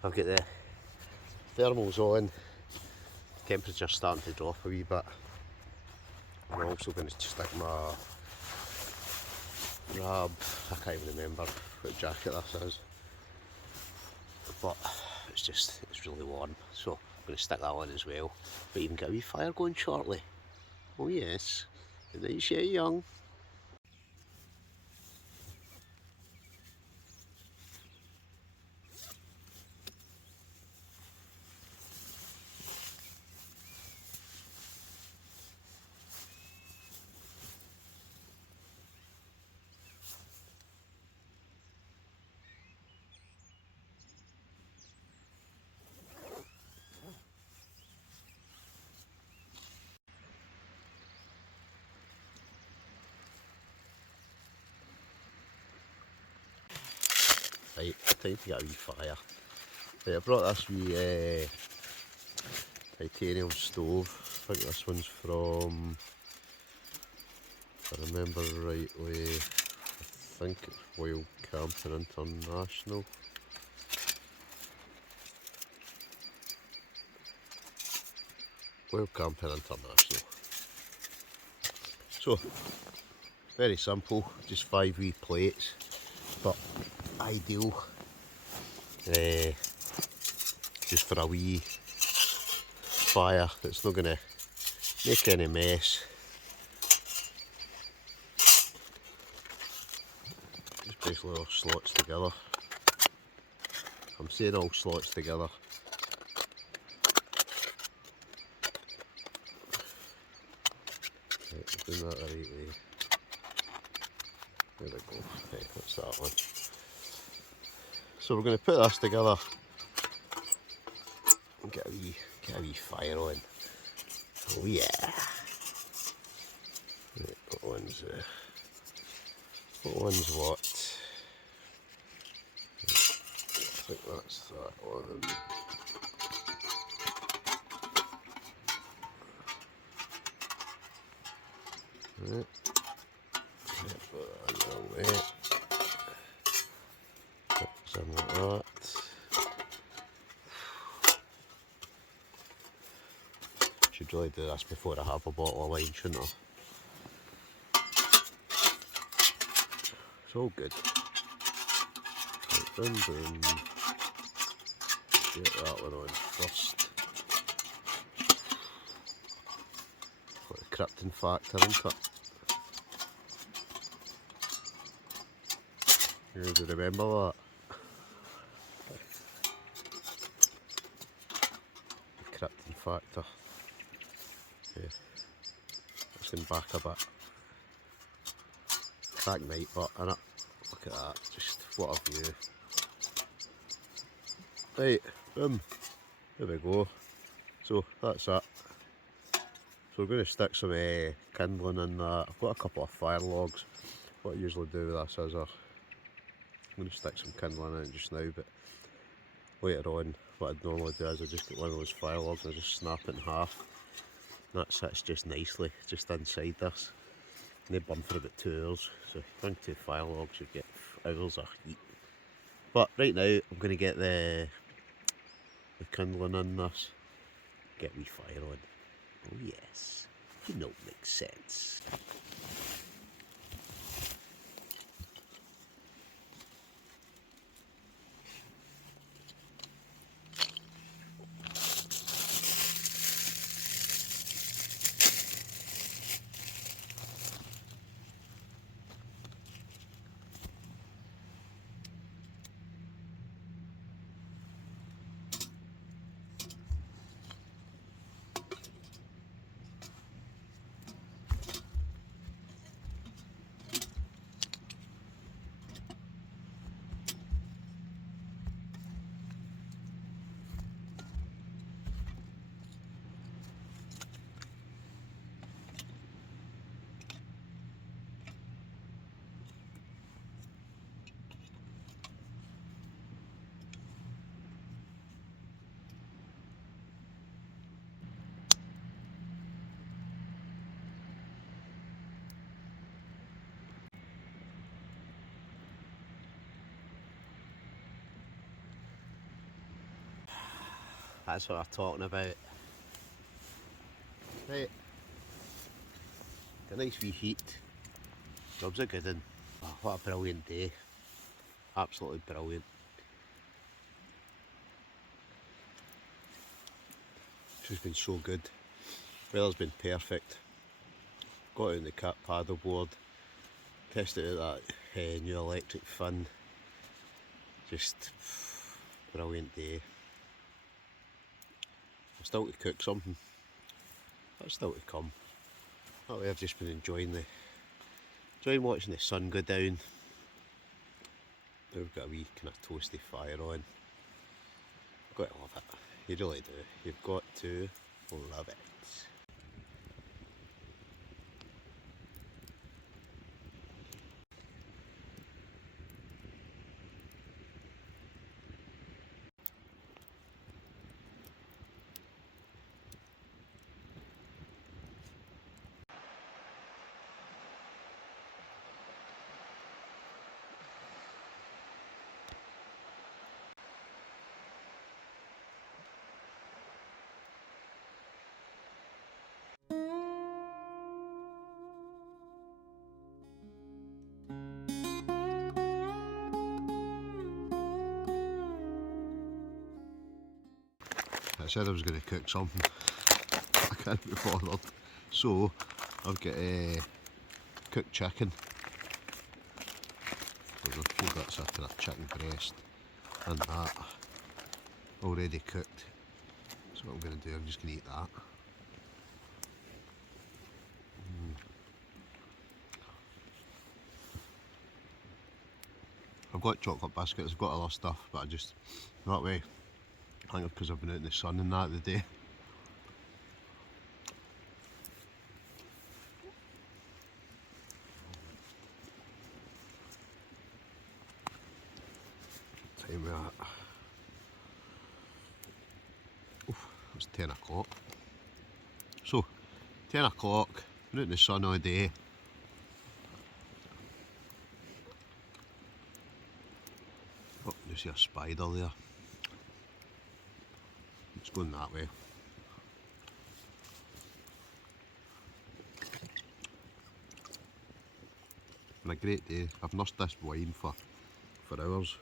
I've got the thermals on, temperature's starting to drop a wee bit. I'm also going to stick my grab, I can't even remember what jacket this is, but it's really warm, so I'm going to stick that on as well. But even get a wee fire going shortly. Oh yes, the night's yet young. Right, time to get a wee fire. Right, I brought this wee titanium stove. I think this one's from, if I remember rightly, I think it's Wild Camping International. Wild Camping International. So, very simple, just 5 wee plates, but ideal just for a wee fire that's not going to make any mess. Just basically all slots together. I'm saying all slots together. Right, doing that the right way. There we go. Right, that's that one. So we're going to put this together and get a wee fire on. Oh yeah. Right, what one's what? I think that's that one. Right. Put that away. Something like that. Should really do this before I have a bottle of wine, shouldn't I? It's all good. Right, boom, boom. Get that one on first. Got the krypton factor, isn't it? You guys remember that? The krypton factor. Yeah. It's in back a bit. Crack night butt in it. Look at that, just what a view. Right, boom. There we go. So that's it. So we're going to stick some kindling in that. I've got a couple of fire logs. What I usually do with this is I'm going to stick some kindling in it just now, but later on what I'd normally do is I just get one of those fire logs and I just snap it in half. And that sits just nicely, just inside this. And they burn for about 2 hours. So if you bring 2 fire logs you get hours of heat. But right now I'm going to get the kindling in this. Get wee fire on. Oh yes, you know it makes sense. That's what I'm talking about. Right, a nice wee heat. Job's a good one. Oh, what a brilliant day. Absolutely brilliant. This has been so good. Weather's been perfect. Got out on the paddleboard. Tested out that new electric fin. Just brilliant day. I'm still to cook something. That's still to come. That way I've just been enjoying watching the sun go down. Now we've got a wee kind of toasty fire on. You've got to love it. You really do. You've got to love it. said I was going to cook something. I can't be bothered. So I've got cooked chicken. There's a few bits of kind of chicken breast and that already cooked. So what I'm going to do, I'm just going to eat that. I've got chocolate biscuits, I've got other stuff, but I just, that way, I think because I've been out in the sun and that the day. Time we're at. Oof, it's 10 o'clock. So, 10 o'clock, been out in the sun all day. Oh, you see a spider there. It's going that way. Been a great day. I've nursed this wine for hours.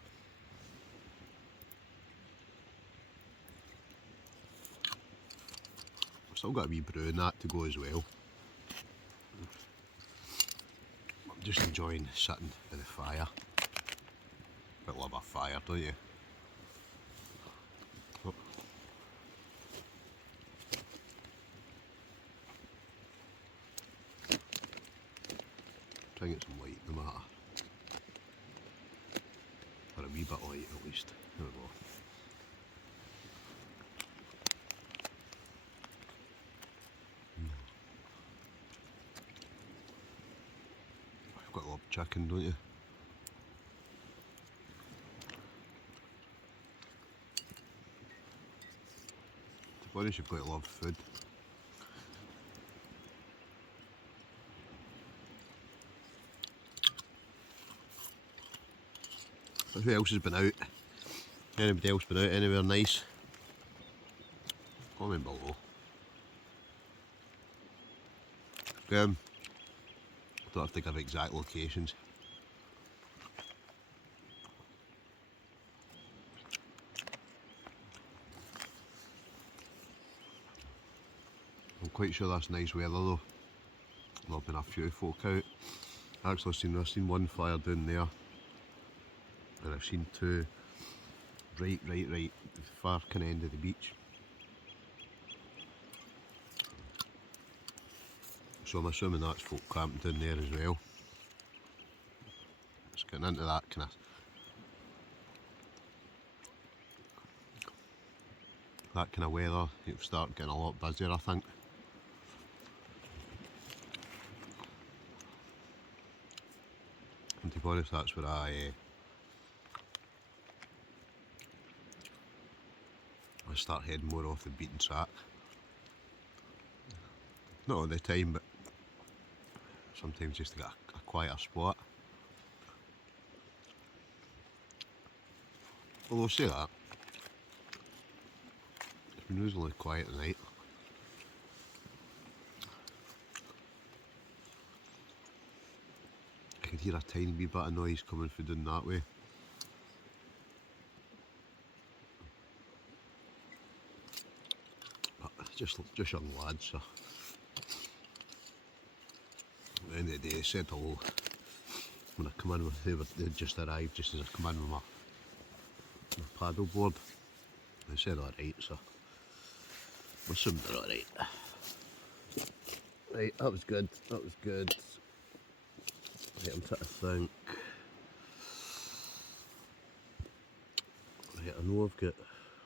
I've still got a wee brew in that to go as well. I'm just enjoying sitting by the fire. Bit love a fire, don't you? Oh. Try and get some light in the matter. Or a wee bit light at least. There we go. You've got to love chicken, don't you? To be honest, you've got to love food. So who else has been out? Anybody else been out anywhere nice? Comment below. Don't have to give exact locations. I'm quite sure that's nice weather though. There'll been a few folk out. I've seen one fire down there. And I've seen two right at the far kind of end of the beach. So I'm assuming that's folk camping down there as well. It's getting into that kind of weather. It'll start getting a lot busier, I think. And to be honest, that's where I start heading more off the beaten track. Not all the time, but sometimes just to get a quieter spot. Although say that, it's been reasonably quiet tonight. I could hear a tiny wee bit of noise coming from down that way. But just young lads, so at the end of the day they said hello when I come in with, they just arrived just as I come in with my paddleboard. They said alright, so I'm assuming they're alright. Right, that was good, that was good. Right, I'm trying to think. Right, I know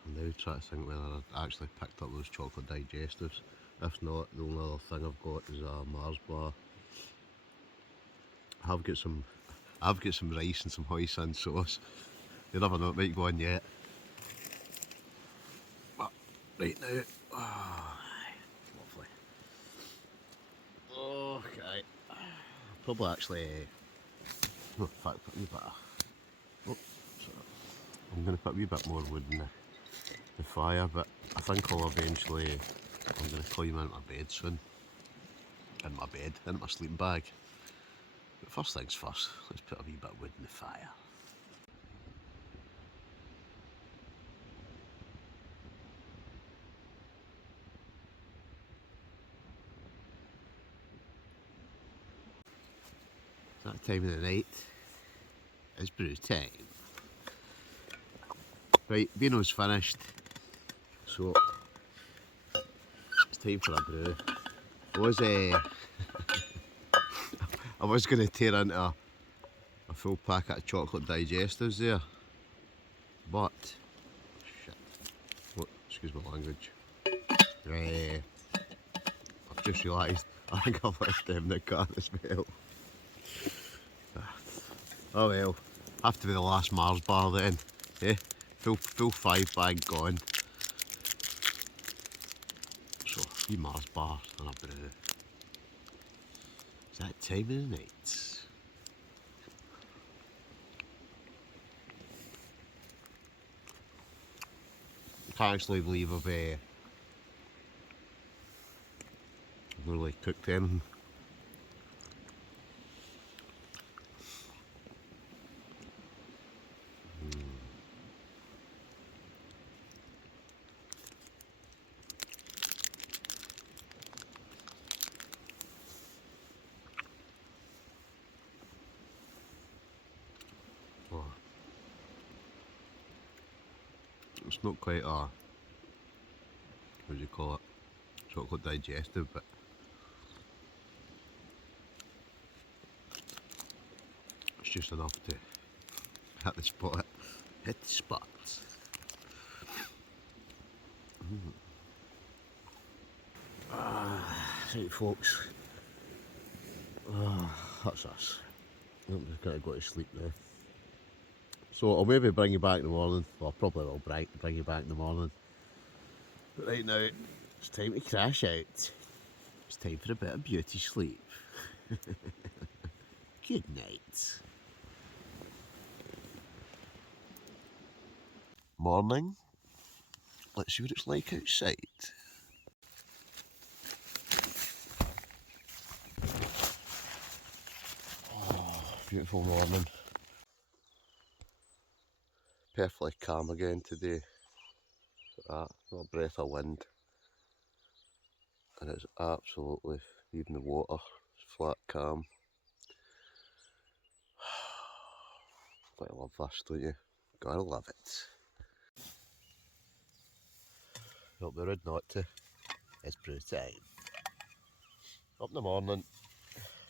I'm now trying to think whether I actually picked up those chocolate digestives. If not, the only other thing I've got is a Mars bar. I've got some rice and some hoisin sauce. You never know, it might go on yet. But right now, lovely. Okay. Probably actually, in fact, put a wee bit of, I'm going to put a wee bit more wood in the fire, but I think I'll eventually, I'm going to climb into my bed soon. In my sleeping bag. But first things first, let's put a wee bit of wood in the fire. That time of the night is brew time. Right, Beano's finished, so it's time for a brew. I was going to tear into a full packet of chocolate digestives there, but shit. Oh, excuse my language. I've just realised I think I've left them in the car as well. Oh well, have to be the last Mars bar then. Eh? Full 5 bag gone. So a few Mars bars and a brew. It's that time of the night. I can't actually believe I've not really cooked anything. Oh. It's not quite a, what do you call it, chocolate digestive, but it's just enough to hit the spot. Hit the spot. Right folks, that's us. I'm just going to go to sleep now. So I'll maybe bring you back in the morning. Well, I probably will bring you back in the morning. But right now, it's time to crash out. It's time for a bit of beauty sleep. Good night. Morning. Let's see what it's like outside. Oh, beautiful morning. Perfectly calm again today. Not a breath of wind. And it's absolutely, even the water, it's flat calm. Gotta love this, don't you? Gotta love it. Hope they're rude not to. It's brew time. Up in the morning.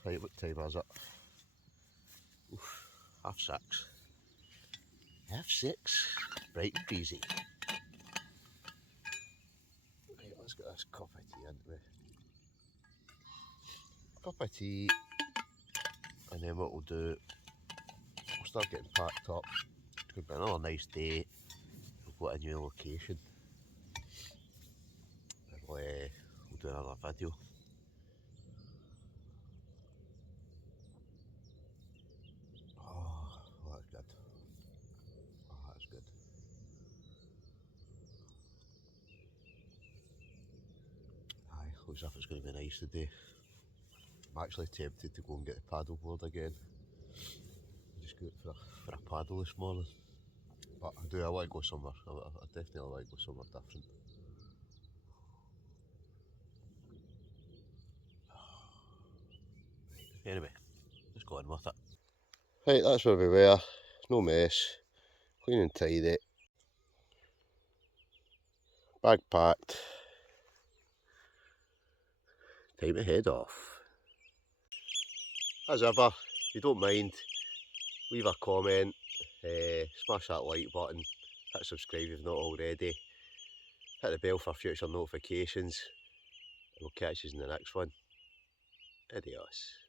Right, what time is it? Oof, 6:30. 6:30. Bright and breezy. Right, let's get this cup of tea into me. Cup of tea, and then what we'll do, we'll start getting packed up. It's going to be another nice day. We've got a new location. And we'll do another video. Oh, that's good. Oh, that's good. Aye, looks as if it's going to be nice today. I'm actually tempted to go and get the paddleboard again. Just go out for a paddle this morning. But I want to go somewhere. I definitely want to go somewhere different. Anyway, let's go on with it. Right, that's where we were. No mess. Clean and tidy. Bag packed. Time to head off. As ever, if you don't mind, leave a comment, smash that like button, hit subscribe if you've not already, hit the bell for future notifications, and we'll catch you in the next one. Adios.